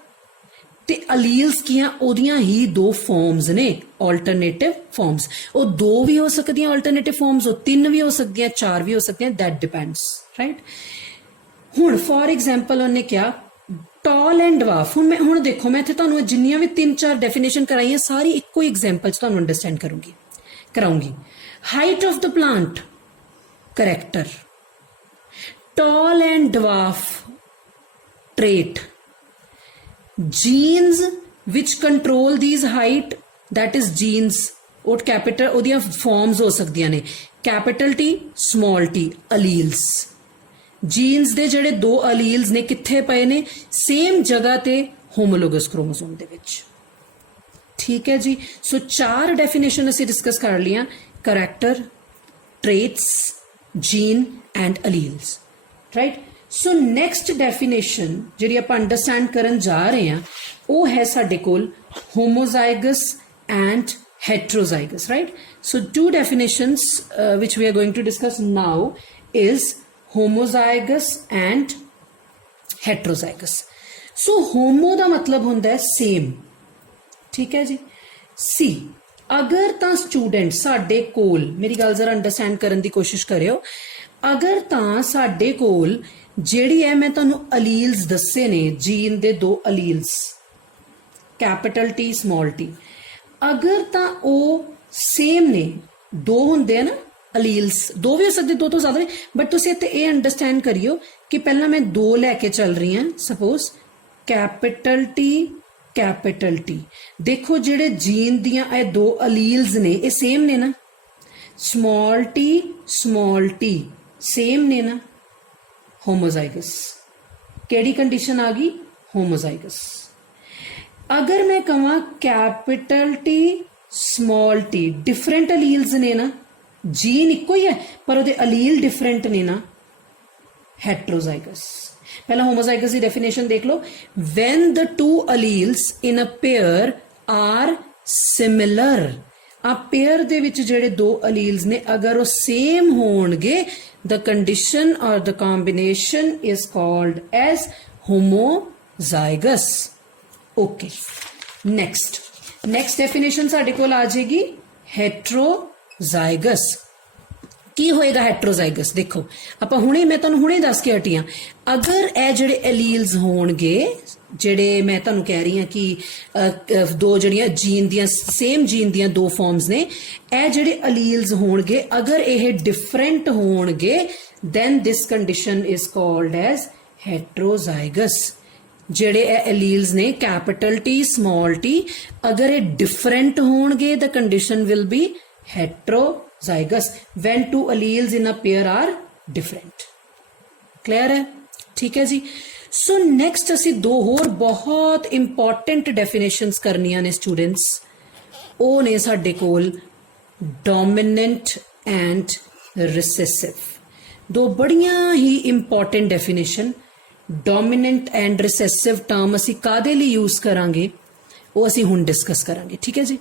ਤੇ ਅਲੀਲਸ ਕੀਆਂ ਉਹਦੀਆਂ ਹੀ ਦੋ ਫਾਰਮਸ ਨੇ, ਆਲਟਰਨੇਟਿਵ ਫਾਰਮਸ। ਉਹ 2 ਵੀ ਹੋ ਸਕਦੀਆਂ ਆਲਟਰਨੇਟਿਵ ਫਾਰਮਸ, ਉਹ 3 ਵੀ ਹੋ ਸਕਦੀਆਂ, 4 ਵੀ ਹੋ ਸਕਦੀਆਂ, ਦੈਟ ਡਿਪੈਂਡਸ, ਰਾਈਟ। ਹੁਣ ਫॉर एग्जांपल ਉਹਨੇ ਕਿਹਾ ਟਾਲ ਐਂਡ ਡਵਾਰਫ। ਹੁਣ ਦੇਖੋ ਮੈਂ ਇੱਥੇ ਤੁਹਾਨੂੰ ਜਿੰਨੀਆਂ ਵੀ 3-4 ਡੈਫੀਨੇਸ਼ਨ ਕਰਾਈਆਂ ਸਾਰੀ ਇੱਕੋ ਹੀ ਐਗਜ਼ਾਮਪਲ ਚ ਤੁਹਾਨੂੰ ਅੰਡਰਸਟੈਂਡ ਕਰਾਉਂਗੀ। Height of the plant character, tall and dwarf trait, genes which control these height, that is genes, ਉਹ ਕੈਪੀਟਲ ਉਹਦੀਆਂ ਫਾਰਮਸ ਹੋ ਸਕਦੀਆਂ ਨੇ, capital T small T alleles. Genes ਦੇ ਜਿਹੜੇ 2 ਅਲੀਲਸ ਨੇ ਕਿੱਥੇ ਪਏ ਨੇ, ਸੇਮ ਜਗ੍ਹਾ ਤੇ ਹੋਮੋਲੋਗਸ ਕ੍ਰੋਮੋਸੋਮ ਦੇ ਵਿੱਚ, ਠੀਕ ਹੈ ਜੀ। ਸੋ 4 ਡੈਫੀਨੇਸ਼ਨ ਅਸੀਂ ਡਿਸਕਸ ਕਰ ਲਈਆਂ, character, traits, gene and alleles, right. So next definition ਜਿਹੜੀ ਆਪਾਂ ਅੰਡਰਸਟੈਂਡ ਕਰਨ ਜਾ ਰਹੇ ਹਾਂ ਉਹ ਹੈ ਸਾਡੇ ਕੋਲ ਹੋਮੋਜ਼ਾਈਗਸ and heterozygous, right? So 2 definitions which we are going to discuss now is homozygous and heterozygous. So homo ਦਾ ਮਤਲਬ ਹੁੰਦਾ ਹੈ same, ਠੀਕ ਹੈ ਜੀ। C ਅਗਰ ਤਾਂ ਸਟੂਡੈਂਟ ਸਾਡੇ ਕੋਲ, ਮੇਰੀ ਗੱਲ ਜ਼ਰਾ ਅੰਡਰਸਟੈਂਡ ਕਰਨ ਦੀ ਕੋਸ਼ਿਸ਼ ਕਰਿਓ, ਅਗਰ ਤਾਂ ਸਾਡੇ ਕੋਲ ਜਿਹੜੀ ਹੈ ਮੈਂ ਤੁਹਾਨੂੰ ਅਲੀਲਸ ਦੱਸੇ ਨੇ, ਜੀਨ ਦੇ 2 ਅਲੀਲਸ ਕੈਪੀਟਲ ਟੀ ਸਮਾਲ ਟੀ, ਅਗਰ ਤਾਂ ਉਹ ਸੇਮ ਨੇ, 2 ਹੁੰਦੇ ਆ ਨਾ ਅਲੀਲਸ, 2 ਵੀ ਹੋ ਸਕਦੇ 2 ਤੋਂ ਜ਼ਿਆਦਾ ਵੀ, ਬਟ ਤੁਸੀਂ ਇੱਥੇ ਇਹ ਅੰਡਰਸਟੈਂਡ ਕਰਿਓ ਕਿ ਪਹਿਲਾਂ ਮੈਂ 2 ਲੈ ਕੇ ਚੱਲ ਰਹੀ ਹਾਂ, ਸਪੋਜ਼ ਕੈਪੀਟਲ ਟੀ। ਦੇਖੋ ਜਿਹੜੇ ਜੀਨ ਦੀਆਂ ਇਹ 2 ਅਲੀਲਸ ਨੇ ਇਹ ਸੇਮ ਨੇ ਨਾ, ਸਮਾਲ ਟੀ ਸੇਮ ਨੇ ਨਾ, ਹੋਮੋਜ਼ਾਈਗਸ। ਕਿਹੜੀ ਕੰਡੀਸ਼ਨ ਆ ਗਈ, ਹੋਮੋਜ਼ਾਈਗਸ। ਅਗਰ ਮੈਂ ਕਹਾਂ capital T small T, different alleles ਨੇ ਨਾ, ਜੀਨ ਇੱਕੋ ਹੀ ਹੈ ਪਰ ਉਹਦੇ ਅਲੀਲ ਡਿਫਰੈਂਟ ਨੇ ਨਾ, ਹੈਟਰੋਜ਼ਾਈਗਸ। ਪਹਿਲਾਂ ਹੋਮੋਜ਼ਾਈਗਸ ਦੀ ਡੈਫੀਨੇਸ਼ਨ ਦੇਖ ਲਓ, when the 2 alleles in a pair are similar, ਆ ਪੇਅਰ ਦੇ ਵਿੱਚ ਜਿਹੜੇ 2 ਅਲੀਲਸ ਨੇ ਅਗਰ ਉਹ ਸੇਮ ਹੋਣਗੇ, the condition or the combination is called as homozygous. Okay, next definition ਸਾਡੇ ਕੋਲ ਆ ਜਾਏਗੀ heterozygous। ਕੀ ਹੋਏਗਾ ਹੈਟਰੋਜ਼ਾਈਗਸ, ਦੇਖੋ ਆਪਾਂ ਹੁਣੇ, ਮੈਂ ਤੁਹਾਨੂੰ ਹੁਣੇ ਦੱਸ ਕੇ ਹਟੀ ਹਾਂ, ਅਗਰ ਇਹ ਜਿਹੜੇ ਅਲੀਲਸ ਹੋਣਗੇ, ਜਿਹੜੇ ਮੈਂ ਤੁਹਾਨੂੰ ਕਹਿ ਰਹੀ ਹਾਂ ਕਿ 2 ਜਿਹੜੀਆਂ ਜੀਨ ਦੀਆਂ, ਸੇਮ ਜੀਨ ਦੀਆਂ 2 ਫਾਰਮਸ ਨੇ, ਇਹ ਜਿਹੜੇ ਅਲੀਲਸ ਹੋਣਗੇ ਅਗਰ ਇਹ ਡਿਫਰੈਂਟ ਹੋਣਗੇ, then this condition is called as heterozygous। ਜਿਹੜੇ ਇਹ ਅਲੀਲਸ ਨੇ ਕੈਪੀਟਲ ਟੀ ਸਮਾਲ ਟੀ, ਅਗਰ ਇਹ ਡਿਫਰੈਂਟ ਹੋਣਗੇ the condition will be heterozygous when 2 alleles in a pair are different। clear ਹੈ, ਠੀਕ ਹੈ ਜੀ। ਸੋ ਨੈਕਸਟ ਅਸੀਂ ਦੋ ਹੋਰ ਬਹੁਤ ਇੰਪੋਰਟੈਂਟ ਡੈਫੀਨੇਸ਼ਨਸ ਕਰਨੀਆਂ ਨੇ ਸਟੂਡੈਂਟਸ। ਉਹ ਨੇ ਸਾਡੇ ਕੋਲ ਡੋਮੀਨੈਂਟ ਐਂਡ ਰਿਸੈਸਿਵ। ਦੋ ਬੜੀਆਂ ਹੀ important definition. Dominant and recessive term ਅਸੀਂ ਕਾਹਦੇ ਲਈ ਯੂਜ਼ ਕਰਾਂਗੇ ਉਹ ਅਸੀਂ ਹੁਣ ਡਿਸਕਸ ਕਰਾਂਗੇ, ਠੀਕ ਹੈ ਜੀ।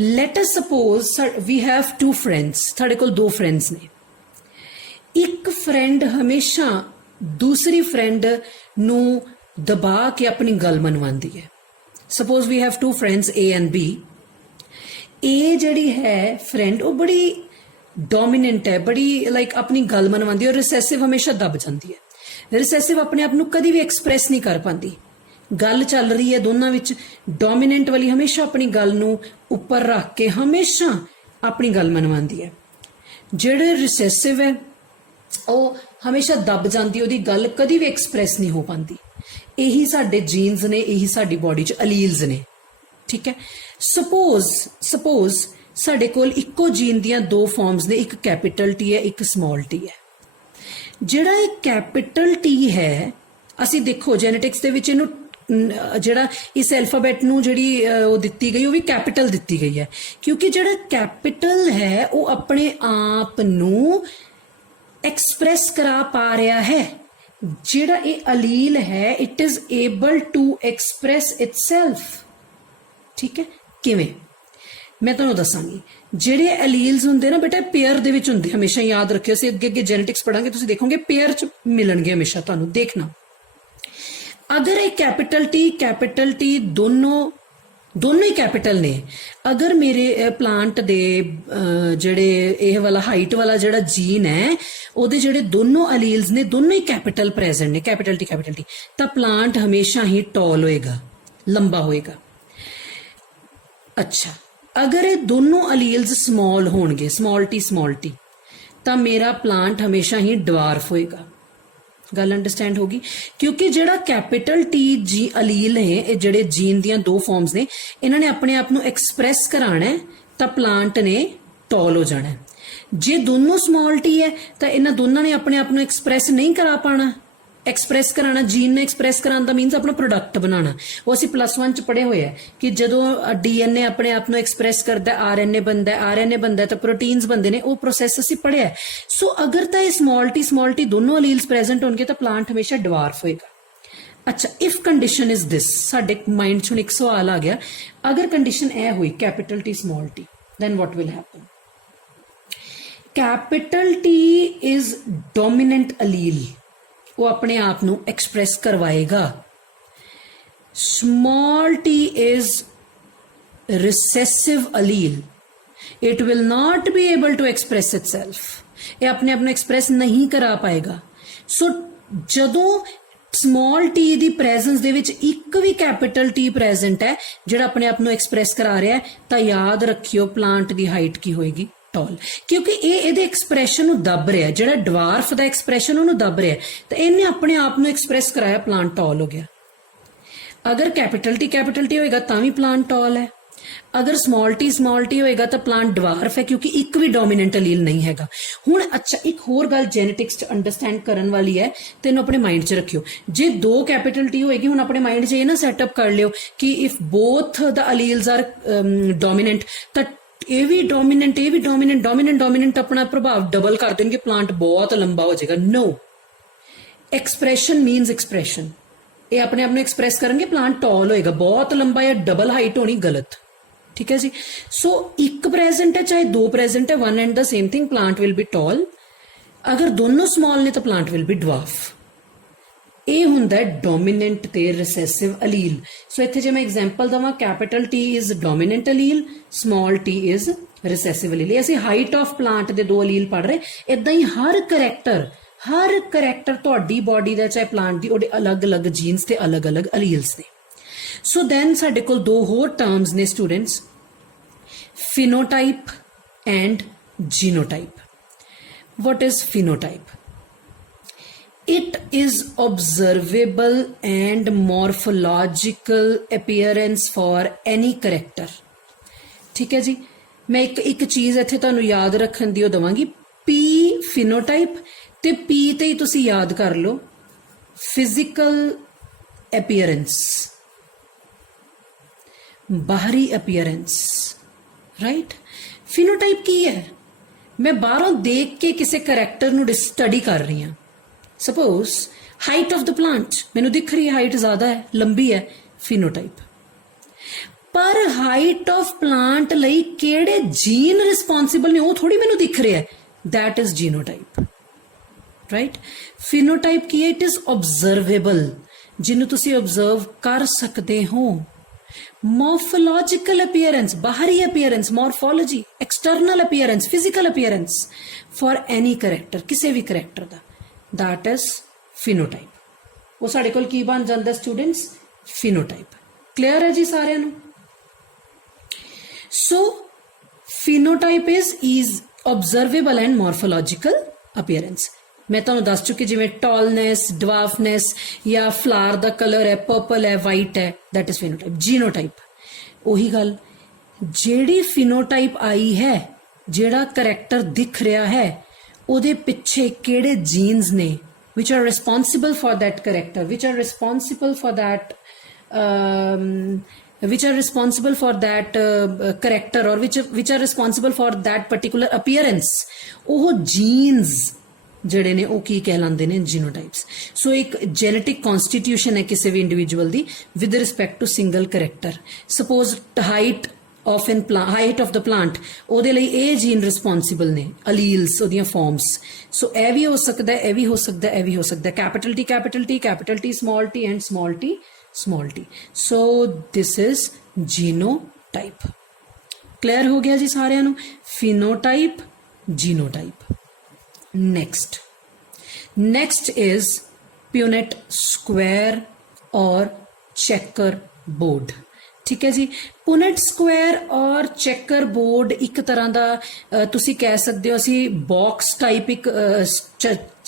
Let us suppose we have two friends. ਸਾਡੇ ਕੋਲ ਦੋ ਫਰੈਂਡਸ ਨੇ। ਇੱਕ ਫਰੈਂਡ ਹਮੇਸ਼ਾ ਦੂਸਰੀ ਫਰੈਂਡ ਨੂੰ ਦਬਾ ਕੇ ਆਪਣੀ ਗੱਲ ਮਨਵਾਉਂਦੀ ਹੈ। Suppose we have two friends A and B। A ਜਿਹੜੀ ਹੈ ਫਰੈਂਡ ਉਹ ਬੜੀ ਡੋਮੀਨੈਂਟ ਹੈ, ਬੜੀ ਲਾਈਕ ਆਪਣੀ ਗੱਲ ਮਨਵਾਉਂਦੀ ਹੈ, ਔਰ ਰਿਸੈਸਿਵ ਹਮੇਸ਼ਾ ਦਬ ਜਾਂਦੀ ਹੈ। ਰਿਸੈਸਿਵ ਆਪਣੇ ਆਪ ਨੂੰ ਕਦੀ ਵੀ ਐਕਸਪ੍ਰੈਸ ਨਹੀਂ ਕਰ ਪਾਉਂਦੀ। ਗੱਲ ਚੱਲ ਰਹੀ ਹੈ ਦੋਨਾਂ ਵਿੱਚ, ਡੋਮੀਨੈਂਟ ਵਾਲੀ ਹਮੇਸ਼ਾ ਆਪਣੀ ਗੱਲ ਨੂੰ ਉੱਪਰ ਰੱਖ ਕੇ ਹਮੇਸ਼ਾ ਆਪਣੀ ਗੱਲ ਮਨਵਾਉਂਦੀ ਹੈ। ਜਿਹੜੇ ਰਿਸੈਸਿਵ ਹੈ ਉਹ ਹਮੇਸ਼ਾ ਦਬ ਜਾਂਦੀ, ਉਹਦੀ ਗੱਲ ਕਦੀ ਵੀ ਐਕਸਪ੍ਰੈਸ ਨਹੀਂ ਹੋ ਪਾਉਂਦੀ। ਇਹੀ ਸਾਡੇ ਜੀਨਸ ਨੇ, ਇਹੀ ਸਾਡੀ ਬੋਡੀ 'ਚ ਅਲੀਲਸ ਨੇ, ਠੀਕ ਹੈ। ਸਪੋਜ਼ ਸਾਡੇ ਕੋਲ ਇੱਕੋ ਜੀਨ ਦੀਆਂ ਦੋ ਫਾਰਮਸ ਨੇ, ਇੱਕ ਕੈਪੀਟਲ ਟੀ ਹੈ, ਇੱਕ ਸਮਾਲ ਟੀ ਹੈ। ਜਿਹੜਾ ਇਹ ਕੈਪੀਟਲ ਟੀ ਹੈ, ਅਸੀਂ ਦੇਖੋ ਜੈਨੇਟਿਕਸ ਦੇ ਵਿੱਚ ਇਹਨੂੰ ਜਿਹੜਾ ਇਸ ਐਲਫਾਬੈਟ ਨੂੰ ਜਿਹੜੀ ਉਹ ਦਿੱਤੀ ਗਈ ਉਹ ਵੀ ਕੈਪੀਟਲ ਦਿੱਤੀ ਗਈ ਹੈ, ਕਿਉਂਕਿ ਜਿਹੜਾ ਕੈਪੀਟਲ ਹੈ ਉਹ ਆਪਣੇ ਆਪ ਨੂੰ ਐਕਸਪ੍ਰੈਸ ਕਰਾ ਪਾ ਰਿਹਾ ਹੈ। ਜਿਹੜਾ ਇਹ ਅਲੀਲ ਹੈ it is able to express itself, ਠੀਕ ਹੈ। ਕਿਵੇਂ ਮੈਂ ਤੁਹਾਨੂੰ ਦੱਸਾਂਗੀ। ਜਿਹੜੇ ਅਲੀਲਸ ਹੁੰਦੇ ਨਾ ਬੇਟਾ ਪੇਅਰ ਦੇ ਵਿੱਚ ਹੁੰਦੇ, ਹਮੇਸ਼ਾ ਯਾਦ ਰੱਖਿਓ। ਅਸੀਂ ਅੱਗੇ ਅੱਗੇ ਜੈਨੇਟਿਕਸ ਪੜਾਂਗੇ, ਤੁਸੀਂ ਦੇਖੋਗੇ ਪੇਅਰ 'ਚ ਮਿਲਣਗੇ ਹਮੇਸ਼ਾ ਤੁਹਾਨੂੰ। ਦੇਖਣਾ ਅਗਰ ਇਹ ਕੈਪੀਟਲ ਟੀ ਦੋਨੋਂ ਹੀ ਕੈਪੀਟਲ ਨੇ। ਅਗਰ ਮੇਰੇ ਪਲਾਂਟ ਦੇ ਜਿਹੜੇ ਇਹ ਵਾਲਾ ਹਾਈਟ ਵਾਲਾ ਜਿਹੜਾ ਜੀਨ ਹੈ ਉਹਦੇ ਜਿਹੜੇ ਦੋਨੋਂ ਅਲੀਲਸ ਨੇ ਦੋਨੋਂ ਹੀ ਕੈਪੀਟਲ ਪ੍ਰੈਜ਼ੈਂਟ ਨੇ, ਕੈਪੀਟਲ ਟੀ, ਤਾਂ ਪਲਾਂਟ ਹਮੇਸ਼ਾ ਹੀ ਟੌਲ ਹੋਏਗਾ, ਲੰਬਾ ਹੋਏਗਾ। ਅੱਛਾ, ਅਗਰ ਇਹ ਦੋਨੋਂ ਅਲੀਲਸ ਸਮਾਲ ਹੋਣਗੇ, ਸਮਾਲ ਟੀ, ਤਾਂ ਮੇਰਾ ਪਲਾਂਟ ਹਮੇਸ਼ਾ ਹੀ ਡਵਾਰਫ ਹੋਏਗਾ। ਗੱਲ ਅੰਡਰਸਟੈਂਡ ਹੋਗੀ? ਕਿਉਂਕਿ ਜਿਹੜਾ ਕੈਪੀਟਲ ਟੀ ਜੀ ਅਲੀਲ ਹੈ, ਇਹ ਜਿਹੜੇ ਜੀਨ ਦੀਆਂ ਦੋ ਫਾਰਮਸ ਨੇ, ਇਹਨਾਂ ਨੇ ਆਪਣੇ ਆਪ ਨੂੰ ਐਕਸਪ੍ਰੈਸ ਕਰਾਣਾ ਹੈ ਤਾਂ ਪਲਾਂਟ ਨੇ ਟੌਲ ਹੋ ਜਾਣਾ। ਜੇ ਦੋਨੋਂ ਸਮਾਲ ਟੀ ਹੈ ਤਾਂ ਇਹਨਾਂ ਦੋਨਾਂ ਨੇ ਆਪਣੇ ਆਪ ਨੂੰ ਐਕਸਪ੍ਰੈਸ ਨਹੀਂ ਕਰਾ ਪਾਣਾ। ਐਕਸਪ੍ਰੈਸ ਕਰਾਣਾ, ਜੀਨ ਨੇ ਐਕਸਪ੍ਰੈਸ ਕਰਾਉਣ ਦਾ ਮੀਨਸ ਆਪਣਾ ਪ੍ਰੋਡਕਟ ਬਣਾਉਣਾ। ਉਹ ਅਸੀਂ +1 ਚ ਪੜ੍ਹੇ ਹੋਏ ਹੈ ਕਿ ਜਦੋਂ DNA ਆਪਣੇ ਆਪ ਨੂੰ ਐਕਸਪ੍ਰੈਸ ਕਰਦਾ, RNA ਬਣਦਾ ਤਾਂ ਪ੍ਰੋਟੀਨਸ ਬਣਦੇ ਨੇ, ਉਹ ਪ੍ਰੋਸੈਸ ਅਸੀਂ ਪੜ੍ਹਿਆ। ਸੋ ਅਗਰ ਤਾਂ ਇਹ ਸਮਾਲ ਟੀ ਦੋਨੋਂ ਅਲੀਲਸ ਪ੍ਰੈਜ਼ੈਂਟ ਹੋਣਗੇ ਤਾਂ ਪਲਾਂਟ ਹਮੇਸ਼ਾ ਡਵਾਰਫ ਹੋਏਗਾ। ਅੱਛਾ, ਇਫ ਕੰਡੀਸ਼ਨ ਇਜ਼ ਦਿਸ, ਸਾਡੇ ਮਾਈਂਡ 'ਚ ਹੁਣ ਇੱਕ ਸਵਾਲ ਆ ਗਿਆ, ਅਗਰ ਕੰਡੀਸ਼ਨ ਇਹ ਹੋਈ capital T small T, then what will happen? Capital T is dominant allele, ਉਹ ਆਪਣੇ ਆਪ ਨੂੰ ਐਕਸਪ੍ਰੈਸ ਕਰਵਾਏਗਾ। Small T is recessive allele, it will not be able to express itself, ਇਹ ਆਪਣੇ ਆਪ ਨੂੰ ਐਕਸਪ੍ਰੈਸ ਨਹੀਂ ਕਰਾ ਪਾਏਗਾ। ਸੋ ਜਦੋਂ ਸਮਾਲ ਟੀ ਦੀ ਪ੍ਰੈਜ਼ੈਂਸ ਦੇ ਵਿੱਚ ਇੱਕ ਵੀ ਕੈਪੀਟਲ ਟੀ ਪ੍ਰੈਜ਼ੈਂਟ ਹੈ ਜਿਹੜਾ ਆਪਣੇ ਆਪ ਨੂੰ ਐਕਸਪ੍ਰੈਸ ਕਰਾ ਰਿਹਾ ਹੈ, ਤਾਂ ਯਾਦ ਰੱਖਿਓ ਪਲਾਂਟ ਦੀ ਹਾਈਟ ਕੀ ਹੋਏਗੀ? ਟੌਲ। ਕਿਉਂਕਿ ਇਹ ਇਹਦੇ ਐਕਸਪ੍ਰੈਸ਼ਨ ਨੂੰ ਦੱਬ ਰਿਹਾ, ਜਿਹੜਾ ਡਵਾਰਫ ਦਾ ਐਕਸਪ੍ਰੈਸ਼ਨ ਉਹਨੂੰ ਦੱਬ ਰਿਹਾ, ਤਾਂ ਇਹਨੇ ਆਪਣੇ ਆਪ ਨੂੰ ਐਕਸਪ੍ਰੈਸ ਕਰਾਇਆ, ਪਲਾਂਟ ਟੌਲ ਹੋ ਗਿਆ। ਅਗਰ ਕੈਪੀਟਲ ਟੀ ਹੋਏਗਾ ਤਾਂ ਵੀ ਪਲਾਂਟ ਟੌਲ ਹੈ। ਅਗਰ ਸਮਾਲ ਟੀ ਹੋਏਗਾ ਤਾਂ ਪਲਾਂਟ ਡਵਾਰਫ ਹੈ, ਕਿਉਂਕਿ ਇੱਕ ਵੀ ਡੋਮੀਨੈਂਟ ਅਲੀਲ ਨਹੀਂ ਹੈਗਾ। ਹੁਣ ਅੱਛਾ, ਇੱਕ ਹੋਰ ਗੱਲ ਜੈਨੇਟਿਕਸ 'ਚ ਅੰਡਰਸਟੈਂਡ ਕਰਨ ਵਾਲੀ ਹੈ, ਤੈਨੂੰ ਆਪਣੇ ਮਾਈਂਡ 'ਚ ਰੱਖਿਓ। ਜੇ ਦੋ ਕੈਪੀਟਲ ਟੀ ਹੋਏਗੀ, ਹੁਣ ਆਪਣੇ ਮਾਈਂਡ 'ਚ ਇਹ ਨਾ ਸੈਟਅਪ ਕਰ ਲਿਓ ਕਿ if both the alleles are dominant, ਤਾਂ ਇਹ ਵੀ ਡੋਮੀਨੈਂਟ ਆਪਣਾ ਪ੍ਰਭਾਵ ਡਬਲ ਕਰ ਦੇਣਗੇ, ਪਲਾਂਟ ਬਹੁਤ ਲੰਬਾ ਹੋ ਜਾਏਗਾ। ਨੋ, ਐਕਸਪ੍ਰੈਸ਼ਨ ਮੀਨਸ ਐਕਸਪ੍ਰੈਸ਼ਨ, ਇਹ ਆਪਣੇ ਆਪ ਨੂੰ ਐਕਸਪ੍ਰੈਸ ਕਰਨਗੇ, ਪਲਾਂਟ ਟੌਲ ਹੋਏਗਾ। ਬਹੁਤ ਲੰਬਾ ਜਾਂ ਡਬਲ ਹਾਈਟ ਹੋਣੀ ਗਲਤ, ਠੀਕ ਹੈ ਜੀ। ਸੋ ਇੱਕ ਪ੍ਰੈਜ਼ੈਂਟ ਹੈ ਚਾਹੇ ਦੋ ਪ੍ਰੈਜ਼ੈਂਟ ਹੈ, one and the same thing, plant will be toll. ਅਗਰ ਦੋਨੋਂ ਸਮਾਲ ਨੇ ਤਾਂ ਪਲਾਂਟ ਵਿਲ ਬੀ ਡਵਾਰਫ। ਇਹ ਹੁੰਦਾ ਹੈ ਡੋਮੀਨੈਂਟ ਤੇ ਰਿਸੈਸਿਵ ਅਲੀਲ। ਸੋ ਇੱਥੇ ਜੇ ਮੈਂ ਐਗਜ਼ਾਮਪਲ ਦਵਾਂ, capital T is dominant allele, small T is recessive allele. ਅਸੀਂ ਹਾਈਟ ਆਫ ਪਲਾਂਟ ਦੇ ਦੋ ਅਲੀਲ ਪੜ੍ਹ ਰਹੇ। ਇਦਾਂ ਹੀ ਹਰ ਕਰੈਕਟਰ ਤੁਹਾਡੀ ਬੋਡੀ ਦਾ ਚਾਹੇ ਪਲਾਂਟ ਦੀ, ਉਹਦੇ ਅਲੱਗ-ਅਲੱਗ ਜੀਨਸ ਤੇ ਅਲੱਗ-ਅਲੱਗ ਅਲੀਲਸ ਨੇ। ਸੋ ਦੈਨ ਸਾਡੇ ਕੋਲ ਦੋ ਹੋਰ ਟਰਮਸ ਨੇ students, phenotype and genotype. What is phenotype? It is observable and morphological appearance for any character. ठीक है जी, मैं एक चीज इत्थे तुहानू याद रखन दी दवांगी, P phenotype ते P ते ही तुसी याद कर लो फिजिकल अपीयरेंस, बाहरी अपीयरेंस, राइट। फिनोटाइप की है, मैं बाहरों देख के किसी करैक्टर ਨੂੰ स्टडी कर रही हाँ। Suppose height of the plant मैनू दिख रही है हाइट ज्यादा है, लंबी है, फिनोटाइप। पर हाइट ऑफ प्लांट लई केड़े जीन रिस्पॉन्सिबल ने वो थोड़ी मैनू दिख रहा है, that is genotype, right. Phenotype की है, इट इज ऑब्जर्वेबल, जिन्हों तुसी ऑब्जर्व कर सकते हो। मॉर्फोलॉजिकल अपीयरेंस, बाहरी appearance, morphology, external appearance, physical appearance for any character, किसी भी करैक्टर का, दैट इज फिनोटाइप। वो साडे कोल की बन जांदा स्टूडेंट्स, फिनोटाइप। क्लियर है जी सारिਆਂ ਨੂੰ? So phenotype is observable and morphological appearance. मैं तुहानूं दस चुकी, जिवें टॉलनेस, डवार्फनेस या फ्लावर दा कलर है, पर्पल है, वाइट है, दैट इज फिनोटाइप। जीनोटाइप ओही गल, जेड़ी फिनोटाइप आई है, जेड़ा करैक्टर दिख रहा है, उहदे पिछे केड़े जीन्स ने which are responsible for that character, which are responsible for that which are responsible for that character or which are responsible for that particular appearance, ਉਹ genes ਜਿਹੜੇ ਨੇ ਉਹ ਕੀ ਕਹਿਲਾਉਂਦੇ ਨੇ, जीनोटाइप्स। सो एक जेनेटिक कॉन्स्टिट्यूशन है किसी भी इंडिविजुअल दी with respect to single character. Suppose height of an height of the plant, ਉਹਦੇ ਲਈ ਇਹ जीन रिस्पॉन्सिबल ने, ਅਲੀਲਸ ਉਹਦੀਆਂ ਫਾਰਮਸ। सो ਇਹ ਵੀ ਹੋ ਸਕਦਾ, ਇਹ ਵੀ ਹੋ ਸਕਦਾ, ਇਹ ਵੀ ਹੋ ਸਕਦਾ, capital T, capital T, small T and small T. So this is genotype. Clear हो गया जी सारिਆਂ ਨੂੰ? Phenotype, genotype. Next is Punnett square और चेकर बोर्ड। ठीक है जी। पुनेट स्क्वायर और चेकर बोर्ड एक तरह का तुसी कह सकते हो, असी बॉक्स टाइप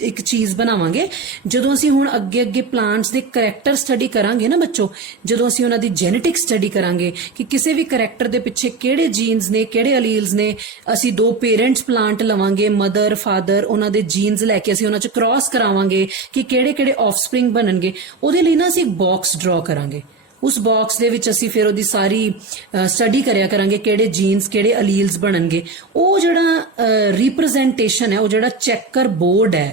एक चीज़ बनावांगे जदों असी हुण अगे अगे प्लांट्स दे करैक्टर स्टडी करांगे ना बच्चों, जदों असी उन्हां दी जेनेटिक स्टडी करांगे कि किसी भी करैक्टर दे पिछे किहड़े जीन्स ने, किहड़े अलील्स ने, असी दो पेरेंट्स प्लांट लवांगे, मदर फादर, उन्हां दे जीन्स लैके असी उन्हां च क्रॉस करावांगे कि किहड़े किहड़े ऑफस्प्रिंग बनणगे। उहदे लई ना असी एक बॉक्स ड्रॉ करांगे, उस बॉक्स दे विच असी फिर उहदी सारी स्टडी करिया करांगे किहड़े जीन्स, किहड़े अलील्स बनणगे। ਉਹ ਜਿਹੜਾ रिप्रजेंटेशन है, ਉਹ ਜਿਹੜਾ चेकर बोर्ड है,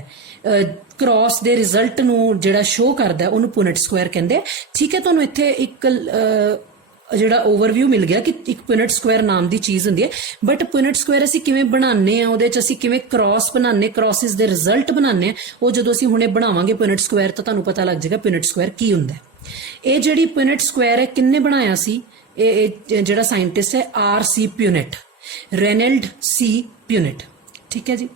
क्रॉस ਦੇ ਰਿਜ਼ਲਟ ਨੂੰ ਜਿਹੜਾ ਸ਼ੋ ਕਰਦਾ ਉਹਨੂੰ ਪੁਨੇਟ ਸਕੁਆਇਰ ਕਹਿੰਦੇ ਆ। ਠੀਕ ਹੈ, ਤੁਹਾਨੂੰ ਇੱਥੇ ਇੱਕ ਜਿਹੜਾ ਓਵਰਵਿਊ ਮਿਲ ਗਿਆ ਕਿ ਇੱਕ ਪੁਨੇਟ ਸਕੁਆਇਰ ਨਾਮ ਦੀ ਚੀਜ਼ ਹੁੰਦੀ ਹੈ। ਬਟ ਪੁਨੇਟ ਸਕੁਆਇਰ ਅਸੀਂ ਕਿਵੇਂ ਬਣਾਉਂਦੇ ਆ, ਉਹਦੇ ਚ ਅਸੀਂ ਕਿਵੇਂ ਕ੍ਰਾਸ ਬਣਾਉਂਦੇ, ਕ੍ਰਾਸਿਸ ਦੇ ਰਿਜ਼ਲਟ ਬਣਾਉਂਦੇ ਆ, ਉਹ ਜਦੋਂ ਅਸੀਂ ਹੁਣੇ ਬਣਾਵਾਂਗੇ ਪੁਨੇਟ ਸਕੁਆਇਰ ਤਾਂ ਤੁਹਾਨੂੰ ਪਤਾ ਲੱਗ ਜਾਏਗਾ ਪੁਨੇਟ ਸਕੁਆਇਰ ਕੀ ਹੁੰਦਾ ਹੈ। ਇਹ ਜਿਹੜੀ ਪੁਨੇਟ ਸਕੁਆਇਰ ਹੈ ਕਿੰਨੇ ਬਣਾਇਆ ਸੀ? ਇਹ ਜਿਹੜਾ ਸਾਇੰਟਿਸਟ ਹੈ RC Punnett, Reynold C Punnett. ठीक है जी।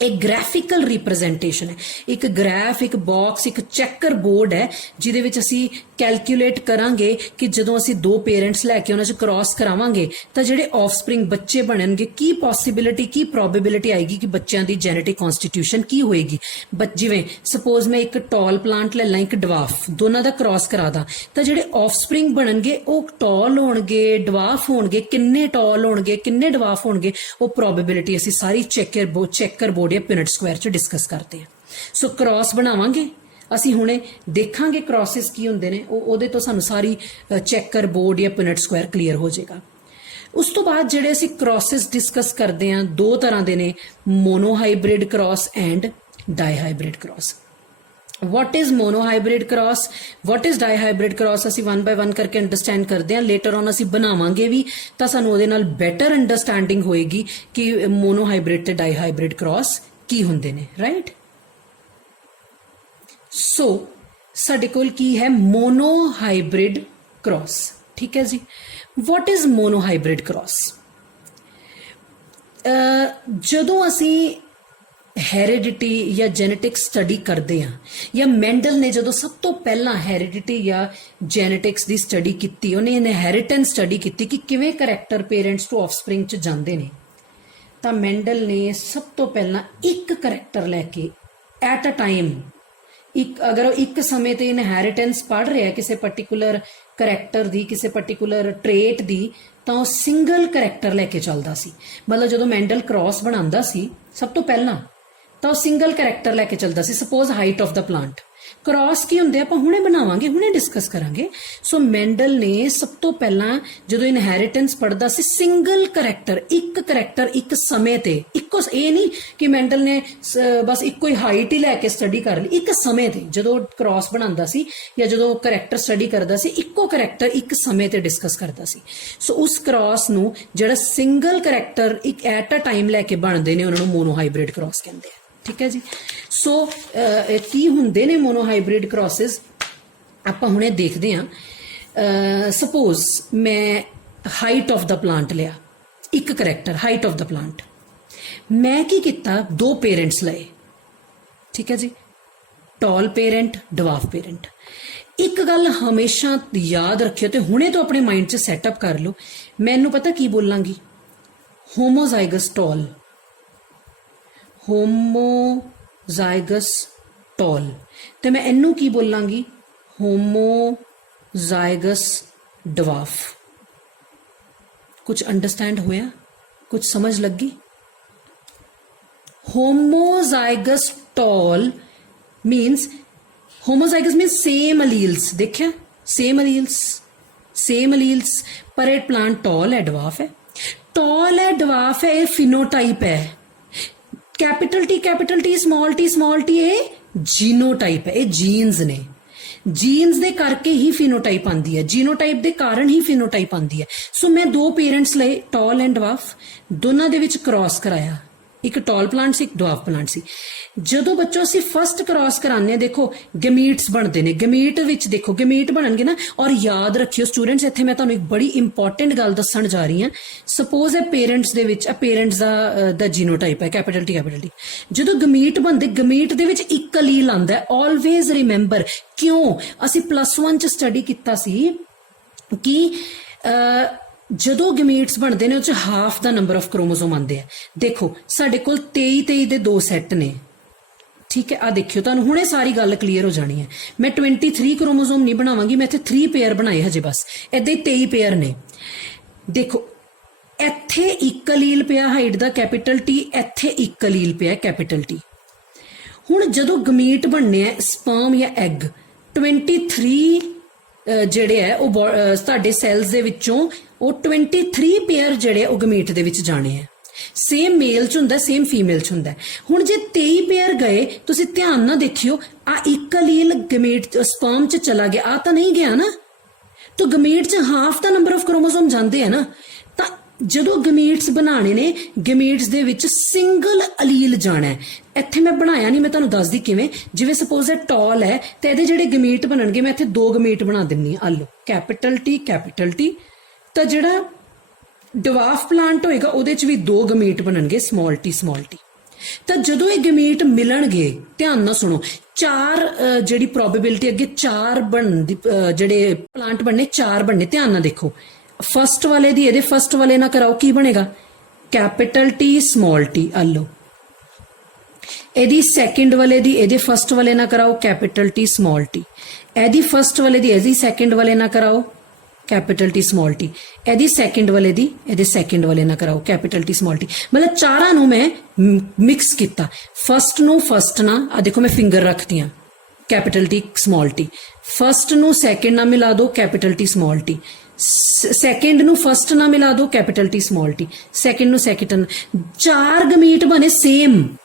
एक ग्राफिकल रिप्रजेंटेशन है, एक ग्राफ, एक बॉक्स, एक चेकर बोर्ड है जिहदे विच असी कैलकुलेट करांगे कि जदों असी दो पेरेंट्स लैके उन्हां च क्रॉस करावांगे तां जिहड़े ऑफस्प्रिंग बच्चे बनणगे, की पॉसिबिलिटी, की प्रोबेबिलिटी आएगी कि बच्चों की जेनेटिक कॉन्स्टिट्यूशन की होएगी। जिवें सपोज मैं एक टॉल प्लांट ले ला, एक डवार्फ, दोनों का क्रॉस करा दा तां जिहड़े ऑफस्प्रिंग बनणगे ਉਹ टॉल होणगे, डवार्फ होणगे, किन्ने टॉल होणगे, किन्ने डवार्फ होणगे, ਉਹ प्रोबेबिलिटी असी सारी चेकर बोर्ड या प्यूनेट स्क्वायर च डिस्कस करते हैं। सो क्रॉस बनावांगे ਅਸੀਂ ਹੁਣੇ ਦੇਖਾਂਗੇ क्रॉसिस की ਹੁੰਦੇ ਨੇ, ਉਹਦੇ ਤੋਂ ਸਾਨੂੰ ਸਾਰੀ ਚੈਕਰ ਬੋਰਡ ਜਾਂ ਪੁਨੇਟ ਸਕੁਆਇਰ ਕਲੀਅਰ ਹੋ ਜਾਏਗਾ। ਉਸ ਤੋਂ ਬਾਅਦ ਜਿਹੜੇ ਅਸੀਂ क्रॉसिस डिस्कस करते हैं दो तरह ਦੇ ਨੇ, monohybrid cross and dihybrid cross. What is monohybrid cross, what is dihybrid cross, ਅਸੀਂ वन बाय वन करके अंडरस्टैंड करते हैं। लेटर ऑन ਅਸੀਂ ਬਣਾਵਾਂਗੇ ਵੀ ਤਾਂ ਸਾਨੂੰ ਉਹਦੇ ਨਾਲ ਬੈਟਰ ਅੰਡਰਸਟੈਂਡਿੰਗ ਹੋਏਗੀ ਕਿ मोनोहाइब्रिड ਤੇ डाईहाइब्रिड क्रॉस ਕੀ ਹੁੰਦੇ ਨੇ, ਰਾਈਟ। सो ਸਾਡੇ ਕੋਲ ਕੀ ਹੈ? Monohybrid cross. ठीक है जी। What is monohybrid cross? ਜਦੋਂ ਅਸੀਂ ਹੈਰੀਡਿਟੀ ਜਾਂ ਜੈਨੇਟਿਕ ਸਟੱਡੀ ਕਰਦੇ ਹਾਂ, ਜਾਂ ਮੈਂਡਲ ਨੇ ਜਦੋਂ ਸਭ ਤੋਂ ਪਹਿਲਾਂ ਹੈਰੀਡਿਟੀ ਜਾਂ ਜੈਨੇਟਿਕਸ ਦੀ ਸਟੱਡੀ ਕੀਤੀ, ਉਹਨੇ ਇਨਹੈਰੀਟੈਂਸ ਸਟੱਡੀ ਕੀਤੀ ਕਿ ਕਿਵੇਂ ਕਰੈਕਟਰ ਪੇਰੈਂਟਸ ਟੂ ਆਫਸਪ੍ਰਿੰਗ ਚ ਜਾਂਦੇ ਨੇ, ਤਾਂ ਮੈਂਡਲ ਨੇ ਸਭ ਤੋਂ ਪਹਿਲਾਂ ਇੱਕ ਕਰੈਕਟਰ ਲੈ ਕੇ ਐਟ ਅ ਟਾਈਮ, ਅਗਰ ਉਹ ਇੱਕ ਸਮੇਂ ਤੇ ਇਨਹੈਰੀਟੈਂਸ ਪੜ੍ਹ ਰਿਹਾ ਕਿਸੇ ਪਰਟੀਕੂਲਰ ਕਰੈਕਟਰ ਦੀ, ਕਿਸੇ ਪਰਟੀਕੂਲਰ ਟ੍ਰੇਟ ਦੀ, ਤਾਂ ਉਹ ਸਿੰਗਲ ਕਰੈਕਟਰ ਲੈ ਕੇ ਚੱਲਦਾ ਸੀ। ਮਤਲਬ ਜਦੋਂ ਮੈਂਡਲ ਕ੍ਰਾਸ ਬਣਾਉਂਦਾ ਸੀ ਸਭ ਤੋਂ ਪਹਿਲਾਂ ਤਾਂ ਉਹ ਸਿੰਗਲ ਕਰੈਕਟਰ ਲੈ ਕੇ ਚੱਲਦਾ ਸੀ। Suppose height of the plant, cross ਕੀ ਹੁੰਦੇ ਆਪਾਂ ਹੁਣੇ ਬਣਾਵਾਂਗੇ, ਹੁਣੇ ਡਿਸਕਸ ਕਰਾਂਗੇ। ਸੋ ਮੈਂਡਲ ਨੇ ਸਭ ਤੋਂ ਪਹਿਲਾਂ ਜਦੋਂ ਇਨਹੈਰੀਟੈਂਸ ਪੜ੍ਹਦਾ ਸੀ, ਸਿੰਗਲ ਕਰੈਕਟਰ ਇੱਕ ਸਮੇਂ ਤੇ, ਇੱਕੋ, ਇਹ ਨਹੀਂ ਕਿ ਮੈਂਡਲ ਨੇ ਬਸ ਇੱਕੋ ਹੀ ਹਾਈਟ ਹੀ ਲੈ ਕੇ ਸਟੱਡੀ ਕਰ ਲਈ, ਇੱਕ ਸਮੇਂ ਤੇ ਜਦੋਂ ਕ੍ਰਾਸ ਬਣਾਉਂਦਾ ਸੀ ਜਾਂ ਜਦੋਂ ਕਰੈਕਟਰ ਸਟੱਡੀ ਕਰਦਾ ਸੀ, ਇੱਕੋ ਕਰੈਕਟਰ ਇੱਕ ਸਮੇਂ ਤੇ ਡਿਸਕਸ ਕਰਦਾ ਸੀ। ਸੋ ਉਸ ਕ੍ਰਾਸ ਨੂੰ ਜਿਹੜਾ ਸਿੰਗਲ ਕਰੈਕਟਰ ਇੱਕ ਐਟ ਅ ਟਾਈਮ ਲੈ ਕੇ ਬਣਦੇ ਨੇ ਉਹਨਾਂ ਨੂੰ ਮੋਨੋਹਾਈਬ੍ਰਿਡ ਕ੍ਰਾਸ ਕਹਿੰਦੇ ਆ। ਠੀਕ ਹੈ ਜੀ। ਸੋ ਕੀ ਹੁੰਦੇ ਨੇ ਮੋਨੋਹਾਈਬ੍ਰਿਡ ਕ੍ਰਾਸਿਸ ਆਪਾਂ ਹੁਣੇ ਦੇਖਦੇ ਹਾਂ। ਸਪੋਜ਼ ਮੈਂ ਹਾਈਟ ਆਫ ਦਾ ਪਲਾਂਟ ਲਿਆ, ਇੱਕ character height of the plant, ਮੈਂ ਕੀ ਕੀਤਾ, ਦੋ ਪੇਰੈਂਟਸ ਲਏ। ਠੀਕ ਹੈ ਜੀ, ਟਾਲ ਪੇਰੈਂਟ, ਡਵਾਰਫ ਪੇਰੈਂਟ। ਇੱਕ ਗੱਲ ਹਮੇਸ਼ਾ ਯਾਦ ਰੱਖਿਓ ਤੇ ਹੁਣੇ ਤੋਂ ਆਪਣੇ ਮਾਈਂਡ 'ਚ ਸੈਟਅਪ ਕਰ ਲਓ, ਮੈਨੂੰ ਪਤਾ ਕੀ ਬੋਲਾਂਗੀ, ਹੋਮੋਜ਼ਾਈਗਸ ਟਾਲ, ਹੋਮੋਜ਼ਾਈਗਸ ਟਾਲ, ਤੇ ਮੈਂ ਇਹਨੂੰ ਕੀ ਬੋਲਾਂਗੀ, ਹੋਮੋਜ਼ਾਈਗਸ ਡਵਾਰਫ। ਕੁਝ ਅੰਡਰਸਟੈਂਡ ਹੋਇਆ, ਕੁਝ ਸਮਝ ਲੱਗੀ? ਹੋਮੋਜ਼ਾਈਗਸ ਟਾਲ means homozygous means same alleles, देखा same alleles पर एक plant tall है, dwarf है, tall है, dwarf है, ये phenotype है, capital T small t ये जीनोटाइप है, ये जीन्स ने, जीन्स दे करके ही फिनोटाइप आंदी है, जीनोटाइप दे कारण ही फिनोटाइप आंदी है। सो मैं दो पेरेंट्स लए, टॉल एंड डवार्फ, दोनों दे विच क्रॉस कराया, एक टॉल प्लांट से एक डवार्फ प्लांट सी। ਜਦੋਂ ਬੱਚੋ ਅਸੀਂ ਫਸਟ ਕ੍ਰਾਸ ਕਰਾਉਂਦੇ ਆ, ਦੇਖੋ ਗਮੀਟਸ ਬਣਦੇ ਨੇ, ਗਮੀਟ ਵਿੱਚ ਦੇਖੋ ਗਮੀਟ ਬਣਨਗੇ ਨਾ। ਔਰ ਯਾਦ ਰੱਖਿਓ ਸਟੂਡੈਂਟਸ, ਇੱਥੇ ਮੈਂ ਤੁਹਾਨੂੰ ਇੱਕ ਬੜੀ ਇੰਪੋਰਟੈਂਟ ਗੱਲ ਦੱਸਣ ਜਾ ਰਹੀ ਹਾਂ। ਸਪੋਜ਼ ਇਹ ਪੇਰੈਂਟਸ ਦੇ ਵਿੱਚ, ਪੇਰੈਂਟਸ ਦਾ ਜੀਨੋਟਾਈਪ ਹੈ ਕੈਪੀਟਲ ਟੀ। ਜਦੋਂ ਗਮੀਟ ਬਣਦੇ, ਗਮੀਟ ਦੇ ਵਿੱਚ ਇੱਕ ਅਲੀਲ ਆਉਂਦਾ। ਆਲਵੇਜ਼ ਰਿਮੈਂਬਰ, ਕਿਉਂ ਅਸੀਂ +1 ਚ ਸਟੱਡੀ ਕੀਤਾ ਸੀ ਕਿ ਜਦੋਂ ਗਮੀਟਸ ਬਣਦੇ ਨੇ ਉਹ ਚ half the number of chromosome ਆਉਂਦੇ ਆ। ਦੇਖੋ ਸਾਡੇ ਕੋਲ 23 ਦੇ ਦੋ ਸੈੱਟ ਨੇ। ਠੀਕ ਹੈ, ਆ ਦੇਖਿਓ, ਤੁਹਾਨੂੰ ਹੁਣੇ ਸਾਰੀ ਗੱਲ ਕਲੀਅਰ ਹੋ ਜਾਣੀ ਹੈ। ਮੈਂ 23 ਕ੍ਰੋਮੋਸੋਮ ਨਹੀਂ ਬਣਾਵਾਂਗੀ, ਮੈਂ ਇੱਥੇ 3 ਪੇਅਰ ਬਣਾਏ ਹਜੇ, ਬਸ ਏਦਾਂ ਹੀ 23 ਪੇਅਰ ਨੇ। ਦੇਖੋ ਇੱਥੇ ਇੱਕ ਅਲੀਲ ਪਿਆ ਹਾਈਟ ਦਾ ਕੈਪੀਟਲ ਟੀ, ਇੱਥੇ ਇੱਕ ਅਲੀਲ ਪਿਆ ਕੈਪੀਟਲ ਟੀ। ਹੁਣ ਜਦੋਂ ਗਮੀਟ ਬਣਨੇ ਆ, ਸਪਰਮ ਜਾਂ ਐਗ, 23 ਜਿਹੜੇ ਹੈ ਉਹ ਤੁਹਾਡੇ ਸੈਲਸ ਦੇ ਵਿੱਚੋਂ ਉਹ 23 ਪੇਅਰ ਜਿਹੜੇ ਉਹ ਗਮੀਟ ਦੇ ਵਿੱਚ ਜਾਣੇ ਆ। ਸੇਮ ਮੇਲ ਚ ਹੁੰਦਾ, ਸੇਮ ਫੀਮੇਲ ਚ ਹੁੰਦਾ। ਹੁਣ ਜੇ 23 ਪੇਅਰ ਗਏ, ਤੁਸੀਂ ਧਿਆਨ ਨਾਲ ਦੇਖਿਓ, ਆ ਇੱਕ ਅਲੀਲ ਗਮੀਟ ਸਪਰਮ ਚ ਚਲਾ ਗਿਆ, ਆ ਤਾਂ ਨਹੀਂ ਗਿਆ ਨਾ। ਤਾਂ ਗਮੀਟ ਚ half the number of chromosome ਜਾਂਦੇ ਆ ਨਾ। ਤਾਂ ਜਦੋਂ ਗਮੀਟਸ ਬਣਾਣੇ ਨੇ, ਗਮੀਟਸ ਦੇ ਵਿੱਚ ਸਿੰਗਲ ਅਲੀਲ ਜਾਣਾ। ਇੱਥੇ ਮੈਂ ਬਣਾਇਆ ਨਹੀਂ, ਮੈਂ ਤੁਹਾਨੂੰ ਦੱਸਦੀ ਕਿਵੇਂ। ਜਿਵੇਂ ਸਪੋਜ਼ ਇਹ ਟਾਲ ਹੈ ਤੇ ਇਹਦੇ ਜਿਹੜੇ ਗਮੀਟ ਬਣਨਗੇ, ਮੈਂ ਇੱਥੇ 2 ਗਮੀਟ ਬਣਾ ਦਿੰਨੀ ਆ। ਆਲੋ ਕੈਪੀਟਲ ਟੀ। ਤਾਂ ਜਿਹੜਾ ਡਵਾਰਫ ਪਲਾਂਟ ਹੋਏਗਾ ਉਹਦੇ ਚ ਵੀ 2 ਗਮੀਟ ਬਣਨਗੇ, ਸਮਾਲ ਟੀ। ਤਾਂ ਜਦੋਂ ਇਹ ਗਮੀਟ ਮਿਲਣਗੇ, ਧਿਆਨ ਨਾਲ ਸੁਣੋ, 4 ਜਿਹੜੀ ਪ੍ਰੋਬੇਬਿਲਿਟੀ ਅੱਗੇ 4 ਬਣਨ ਦੀ, ਜਿਹੜੇ ਪਲਾਂਟ ਬਣਨੇ 4 ਬਣਨੇ, ਧਿਆਨ ਨਾਲ ਦੇਖੋ। ਫਸਟ ਵਾਲੇ ਦੀ ਇਹਦੇ ਫਸਟ ਵਾਲੇ ਨਾਲ ਕਰਾਓ, ਕੀ ਬਣੇਗਾ, ਕੈਪੀਟਲ ਟੀ ਸਮਾਲ ਟੀ। ਆਲੋ ਇਹਦੀ ਸੈਕਿੰਡ ਵਾਲੇ ਦੀ ਇਹਦੇ ਫਸਟ ਵਾਲੇ ਨਾਲ ਕਰਾਓ, ਕੈਪੀਟਲ ਟੀ ਸਮਾਲ ਟੀ। ਇਹਦੀ ਫਸਟ ਵਾਲੇ ਦੀ ਇਹਦੀ ਸੈਕਿੰਡ ਵਾਲੇ ਨਾਲ ਕਰਾਓ, ਕੈਪੀਟਲ ਟੀ ਸਮਾਲ ਟੀ। ਇਹਦੀ ਸੈਕਿੰਡ ਵਾਲੇ ਦੀ ਇਹਦੇ ਸੈਕਿੰਡ ਵਾਲੇ ਨਾਲ ਕਰਾਓ, ਕੈਪੀਟਲ ਟੀ ਸਮਾਲ ਟੀ। ਮਤਲਬ ਚਾਰਾਂ ਨੂੰ ਮੈਂ ਮਿਕਸ ਕੀਤਾ। ਫਸਟ ਨੂੰ ਫਸਟ ਨਾਲ, ਆ ਦੇਖੋ ਮੈਂ ਫਿੰਗਰ ਰੱਖਦੀਆਂ, capital T small T. First ਨੂੰ ਸੈਕਿੰਡ ਨਾਲ ਮਿਲਾ ਦੋ, capital T small T. Second ਨੂੰ ਫਸਟ ਨਾਲ ਮਿਲਾ ਦੋ, capital T small T. Second ਨੂੰ ਸੈਕਿੰਡ, 4 ਗਮੀਟ ਬਣੇ ਸੇਮ।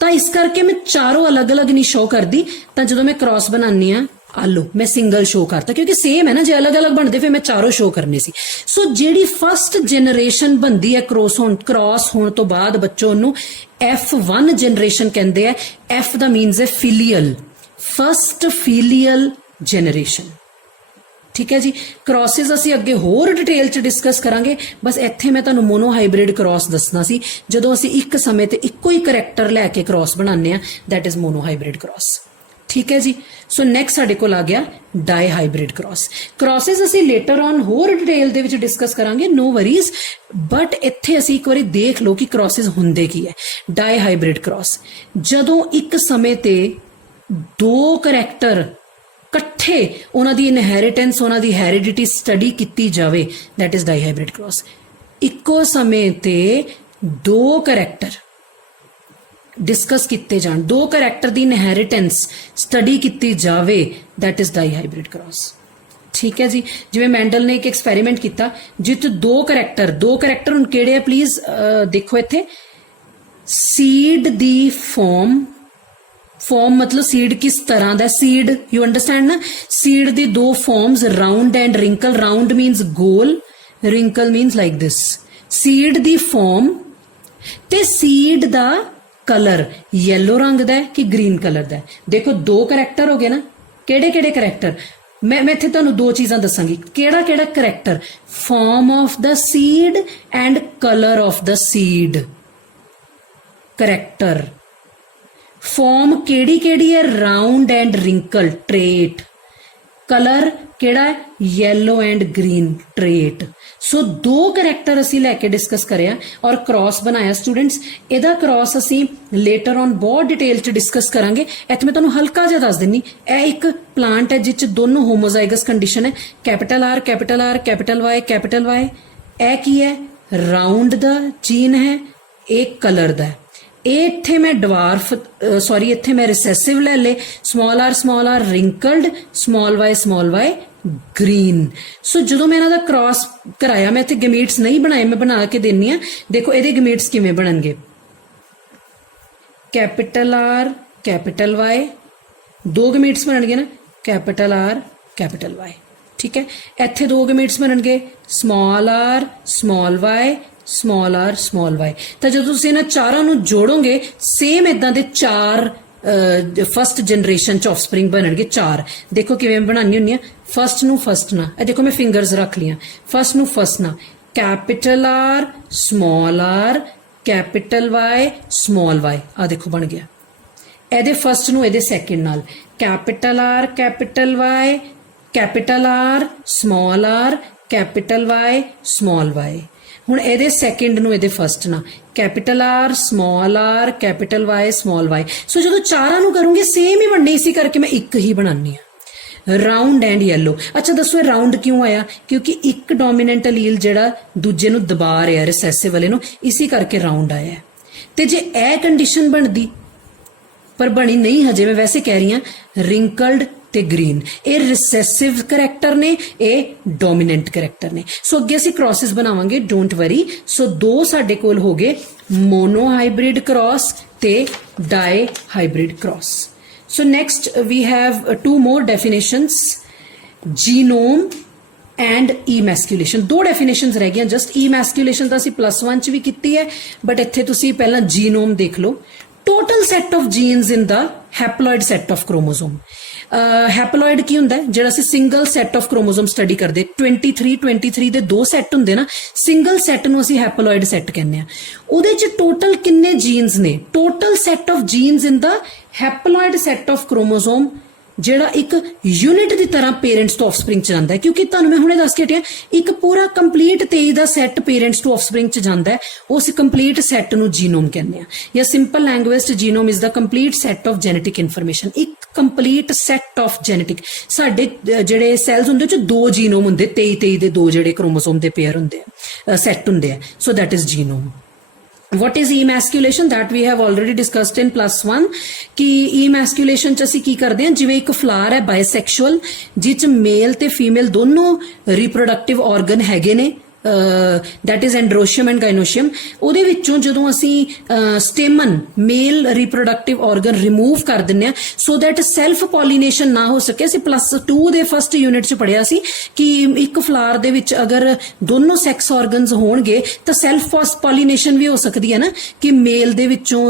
ਤਾਂ ਇਸ ਕਰਕੇ ਮੈਂ ਚਾਰੋਂ ਅਲੱਗ-ਅਲੱਗ ਨਹੀਂ ਸ਼ੋ ਕਰਦੀ। ਤਾਂ ਜਦੋਂ ਮੈਂ ਕ੍ਰਾਸ ਬਣਾਉਂਦੀ ਆ, ਆਲੋ ਮੈਂ ਸਿੰਗਲ ਸ਼ੋ ਕਰਤਾ, ਕਿਉਂਕਿ ਸੇਮ ਹੈ ਨਾ। ਜੇ ਅਲੱਗ-ਅਲੱਗ ਬਣਦੇ ਫਿਰ ਮੈਂ ਚਾਰੋਂ ਸ਼ੋ ਕਰਨੇ ਸੀ। ਸੋ ਜਿਹੜੀ ਫਸਟ ਜਨਰੇਸ਼ਨ ਬਣਦੀ ਹੈ ਕ੍ਰਾਸ ਹੋਣ ਤੋਂ ਬਾਅਦ ਬੱਚੋ, ਉਹਨੂੰ F1 ਜਨਰੇਸ਼ਨ ਕਹਿੰਦੇ ਆ। F ਦਾ ਮੀਨਸ ਹੈ ਫਿਲੀਅਲ, ਫਸਟ ਫਿਲੀਅਲ ਜਨਰੇਸ਼ਨ। ਠੀਕ ਹੈ ਜੀ। ਕ੍ਰਾਸਿਸ ਅਸੀਂ ਅੱਗੇ ਹੋਰ ਡਿਟੇਲ ਚ ਡਿਸਕਸ ਕਰਾਂਗੇ। ਬਸ ਇੱਥੇ ਮੈਂ ਤੁਹਾਨੂੰ ਮੋਨੋਹਾਈਬ੍ਰਿਡ ਕ੍ਰਾਸ ਦੱਸਣਾ ਸੀ। ਜਦੋਂ ਅਸੀਂ ਇੱਕ ਸਮੇਂ ਤੇ ਇੱਕੋ ਹੀ ਕਰੈਕਟਰ ਲੈ ਕੇ ਕ੍ਰਾਸ ਬਣਾਉਂਦੇ ਆ, ਦੈਟ ਇਜ਼ ਮੋਨੋਹਾਈਬ੍ਰਿਡ ਕ੍ਰਾਸ। ਠੀਕ ਹੈ ਜੀ। ਸੋ ਨੈਕਸਟ ਸਾਡੇ ਕੋਲ ਆ ਗਿਆ ਡਾਈਹਾਈਬ੍ਰਿਡ ਕ੍ਰਾਸ। ਕ੍ਰਾਸਿਸ ਅਸੀਂ ਲੇਟਰ ਔਨ ਹੋਰ ਡਿਟੇਲ ਦੇ ਵਿੱਚ ਡਿਸਕਸ ਕਰਾਂਗੇ, ਨੋ ਵਰੀਜ਼। ਬਟ ਇੱਥੇ ਅਸੀਂ ਇੱਕ ਵਾਰੀ ਦੇਖ ਲਓ ਕਿ ਕ੍ਰਾਸਿਸ ਹੁੰਦੇ ਕੀ ਹੈ। ਡਾਈਹਾਈਬ੍ਰਿਡ ਕ੍ਰਾਸ, ਜਦੋਂ ਇੱਕ ਸਮੇਂ ਤੇ 2 ਕਰੈਕਟਰ ਇਕੱਠੇ, ਉਹਨਾਂ ਦੀ ਇਨਹੈਰੀਟੈਂਸ, ਉਹਨਾਂ ਦੀ ਹੈਰੀਡਿਟੀ ਸਟੱਡੀ ਕੀਤੀ ਜਾਵੇ, ਦੈਟ ਇਜ਼ ਡਾਈਹਾਈਬ੍ਰਿਡ ਕ੍ਰਾਸ। ਇੱਕੋ ਸਮੇਂ ਤੇ 2 ਕਰੈਕਟਰ डिस्कस किए जान, दो करैक्टर की इनहेरिटेंस स्टडी की जाए, that is dihybrid cross. ठीक है जी, जिवें मैंडल ने एक एक्सपैरीमेंट किया जित दो करैक्टर हुण किहड़े आ प्लीज देखो इत्थे, सीड दी फॉर्म मतलब सीड किस तरह दा, सीड यू अंडरस्टैंड ना, सीड दी दो forms round and wrinkle, round means गोल, wrinkle means like this, seed दी फॉर्म ते सीड दा कलर येलो रंग दा कि ग्रीन कलर दा। देखो दो करैक्टर हो गए ना, केड़े केड़े करैक्टर, मैं इत्थे तुहानू दो चीज़ां दसांगी, केड़ा केड़ा character, form of the seed and colour of the seed. Character form केड़ी केड़ी है, round and wrinkle trait, colour केड़ा है, yellow and green trait. So दो करैक्टर असी लैके डिस्कस करिया और क्रॉस बनाया स्टूडेंट्स, इहदा क्रॉस असी लेटर ऑन बहुत डिटेल च डिस्कस करांगे। इत्थे मैं तुहानू हल्का जिहा दस दिन्नी, यह एक प्लांट है जिस दोनों होमोजाइगस कंडीशन है, capital R capital Y capital Y. यह की है, राउंड दा जीन है, एक कलर दा है। इत्थे मैं डवार्फ इत्थे मैं रिसेसिव ले ले, small R wrinkled, small Y green. So जो मैं इन्हां दा क्रॉस कराया, मैं इत्थे गमीट्स नहीं बनाए, मैं बना के देनी आ, देखो इहदे गमीट्स किवें बनणगे, कैपिटल आर कैपिटल वाई, दो गमीट्स बनणगे ना, कैपिटल आर कैपिटल वाई। ठीक है, इत्थे दो गमीट्स बनणगे, small R small Y small R small Y. तो जो तुसीं इन्हां चारां नूं जोड़ोगे सेम इदां दे चार फस्ट जनरेशन च ऑफस्प्रिंग बनणगे चार। देखो किवें बनानी हुंदी आ, फस्ट ना, देखो मैं फिंगर्स रख लिया, फस्ट ना, capital R capital Y small Y, आ देखो बन गया। एदे फस्ट नूं एदे सैकेंड नाल, capital R capital Y capital R capital Y small Y. हुण एदे सैकेंड नूं एदे फस्ट ना, capital R capital Y small Y. So जो चारां नूं करूंगी सेम ही बनने, इसी करके मैं एक ही बनानी है, राउंड एंड येलो। अच्छा दसो राउंड क्यों आया, क्योंकि एक डोमीनेंट अलील जिहड़ा दूजे नूं दबा रहा रिसेसिव वाले नूं, इसी करके राउंड आया है। ते जे ए कंडीशन बनदी, पर बनी नहीं हजे, मैं वैसे कह रही हां रिंकल्ड ते ग्रीन, ये रिसेसिव करैक्टर ने, ये डोमीनेंट करैक्टर ने। सो अगे असीं क्रॉसेस बनावांगे, डोंट वरी। सो दो साडे कोल हो गए, मोनो हाइब्रिड क्रॉस ते dihybrid cross. So next we have two more definitions, genome and emasculation. दो डेफिनेशंस रह गई जस्ट, ईमैस्कुलेशन तो असीं +1 च भी कीती है, बट इत्थे तुसीं पहला जीनोम देख लो, total set of genes in the haploid set of chromosome. Haploid की हुंदा है, जिहड़ा असीं single set of chromosome study करदे, 23 दे दो सैट हुंदे ना, सिंगल सैट नूं असीं हैप्लॉइड सैट कहने आ। उहदे च टोटल किन्ने जीन्स ने, total set of genes in the haploid set of chromosome, जिहड़ा एक यूनिट की तरह पेरेंट्स टू ऑफस्प्रिंग च जांदा है। क्योंकि तुहानूं मैं हुणे दस के हटिया, एक पूरा कंप्लीट 23 दा सैट पेरेंट्स टू ऑफस्प्रिंग च जांदा है, उस कंप्लीट सैट नूं जीनोम कहने आ, या सिंपल लैंग्वेज च genome is the complete set of genetic information. एक कंप्लीट सैट ऑफ जेनेटिक, साडे जिहड़े सैल्स हुंदे च दो जीनोम हुंदे, 23 दे दो जिहड़े क्रोमोसोम दे पेयर हुंदे आ, सैट हुंदे आ। So that is genome. What is emasculation? That we have already discussed in +1 कि emasculation च असीं की करदे हां, जिवें एक फ्लावर है बाइसैक्शुअल, जिस मेल ते फीमेल दोनों रिप्रोडक्टिव ऑर्गन हैगे ने, that is androecium and gynoecium. ਉਹਦੇ ਵਿੱਚੋਂ ਜਦੋਂ ਅਸੀਂ ਸਟੇਮਨ ਮੇਲ ਰਿਪਰੋਡਕਟਿਵ ਆਰਗਨ ਰਿਮੂਵ ਕਰ ਦਿੰਨੇ ਆ, ਸੋ ਦੈਟ ਸੈਲਫ ਪੋਲੀਨੇਸ਼ਨ ਨਾ ਹੋ ਸਕੇ। ਅਸੀਂ +2 ਦੇ ਫਸਟ ਯੂਨਿਟ 'ਚ ਪੜਿਆ ਸੀ ਕਿ ਇੱਕ ਫਲਾਰ ਦੇ ਵਿੱਚ ਅਗਰ ਦੋਨੋਂ ਸੈਕਸ ਆਰਗਨਸ ਹੋਣਗੇ ਤਾਂ ਸੈਲਫ ਪੋਲੀਨੇਸ਼ਨ ਵੀ ਹੋ ਸਕਦੀ ਹੈ ਨਾ, ਕਿ ਮੇਲ ਦੇ ਵਿੱਚੋਂ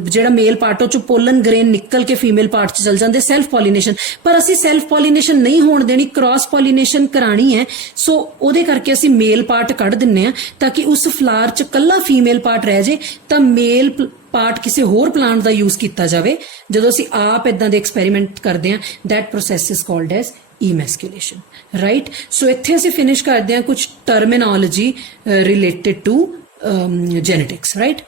ਜਿਹੜਾ ਮੇਲ ਪਾਰਟ ਉਹ 'ਚੋਂ ਪੋਲਨ ਗ੍ਰੇਨ ਨਿਕਲ ਕੇ ਫੀਮੇਲ ਪਾਰਟ 'ਚ ਚਲ ਜਾਂਦੇ, ਸੈਲਫ ਪੋਲੀਨੇਸ਼ਨ। ਪਰ ਅਸੀਂ ਸੈਲਫ ਪੋਲੀਨੇਸ਼ਨ ਨਹੀਂ ਹੋਣ ਦੇਣੀ, ਕ੍ਰਾਸ ਪੋਲੀਨੇਸ਼ਨ ਕਰਾਣੀ ਹੈ। ਸੋ ਉਹਦੇ ਕਰਕੇ ਅਸੀਂ ਮੇਲ ਪਾਰਟ ਕੱਢ ਦਿੰਨੇ ਆ ਤਾਂ ਕਿ ਉਸ ਫਲਾਰ 'ਚ ਕੱਲਾ ਫੀਮੇਲ ਪਾਰਟ ਰਹਿ ਜੇ, ਤਾਂ ਮੇਲ ਪਾਰਟ ਕਿਸੇ ਹੋਰ ਪਲਾਂਟ ਦਾ ਯੂਜ਼ ਕੀਤਾ ਜਾਵੇ। ਜਦੋਂ ਅਸੀਂ ਆਪ ਇਦਾਂ ਦੇ ਐਕਸਪੈਰੀਮੈਂਟ ਕਰਦੇ ਆ, that process is called as emasculation, right? So ਇੱਥੇ ਅਸੀਂ ਫਿਨਿਸ਼ ਕਰਦੇ ਆ ਕੁਝ terminology related to genetics, right?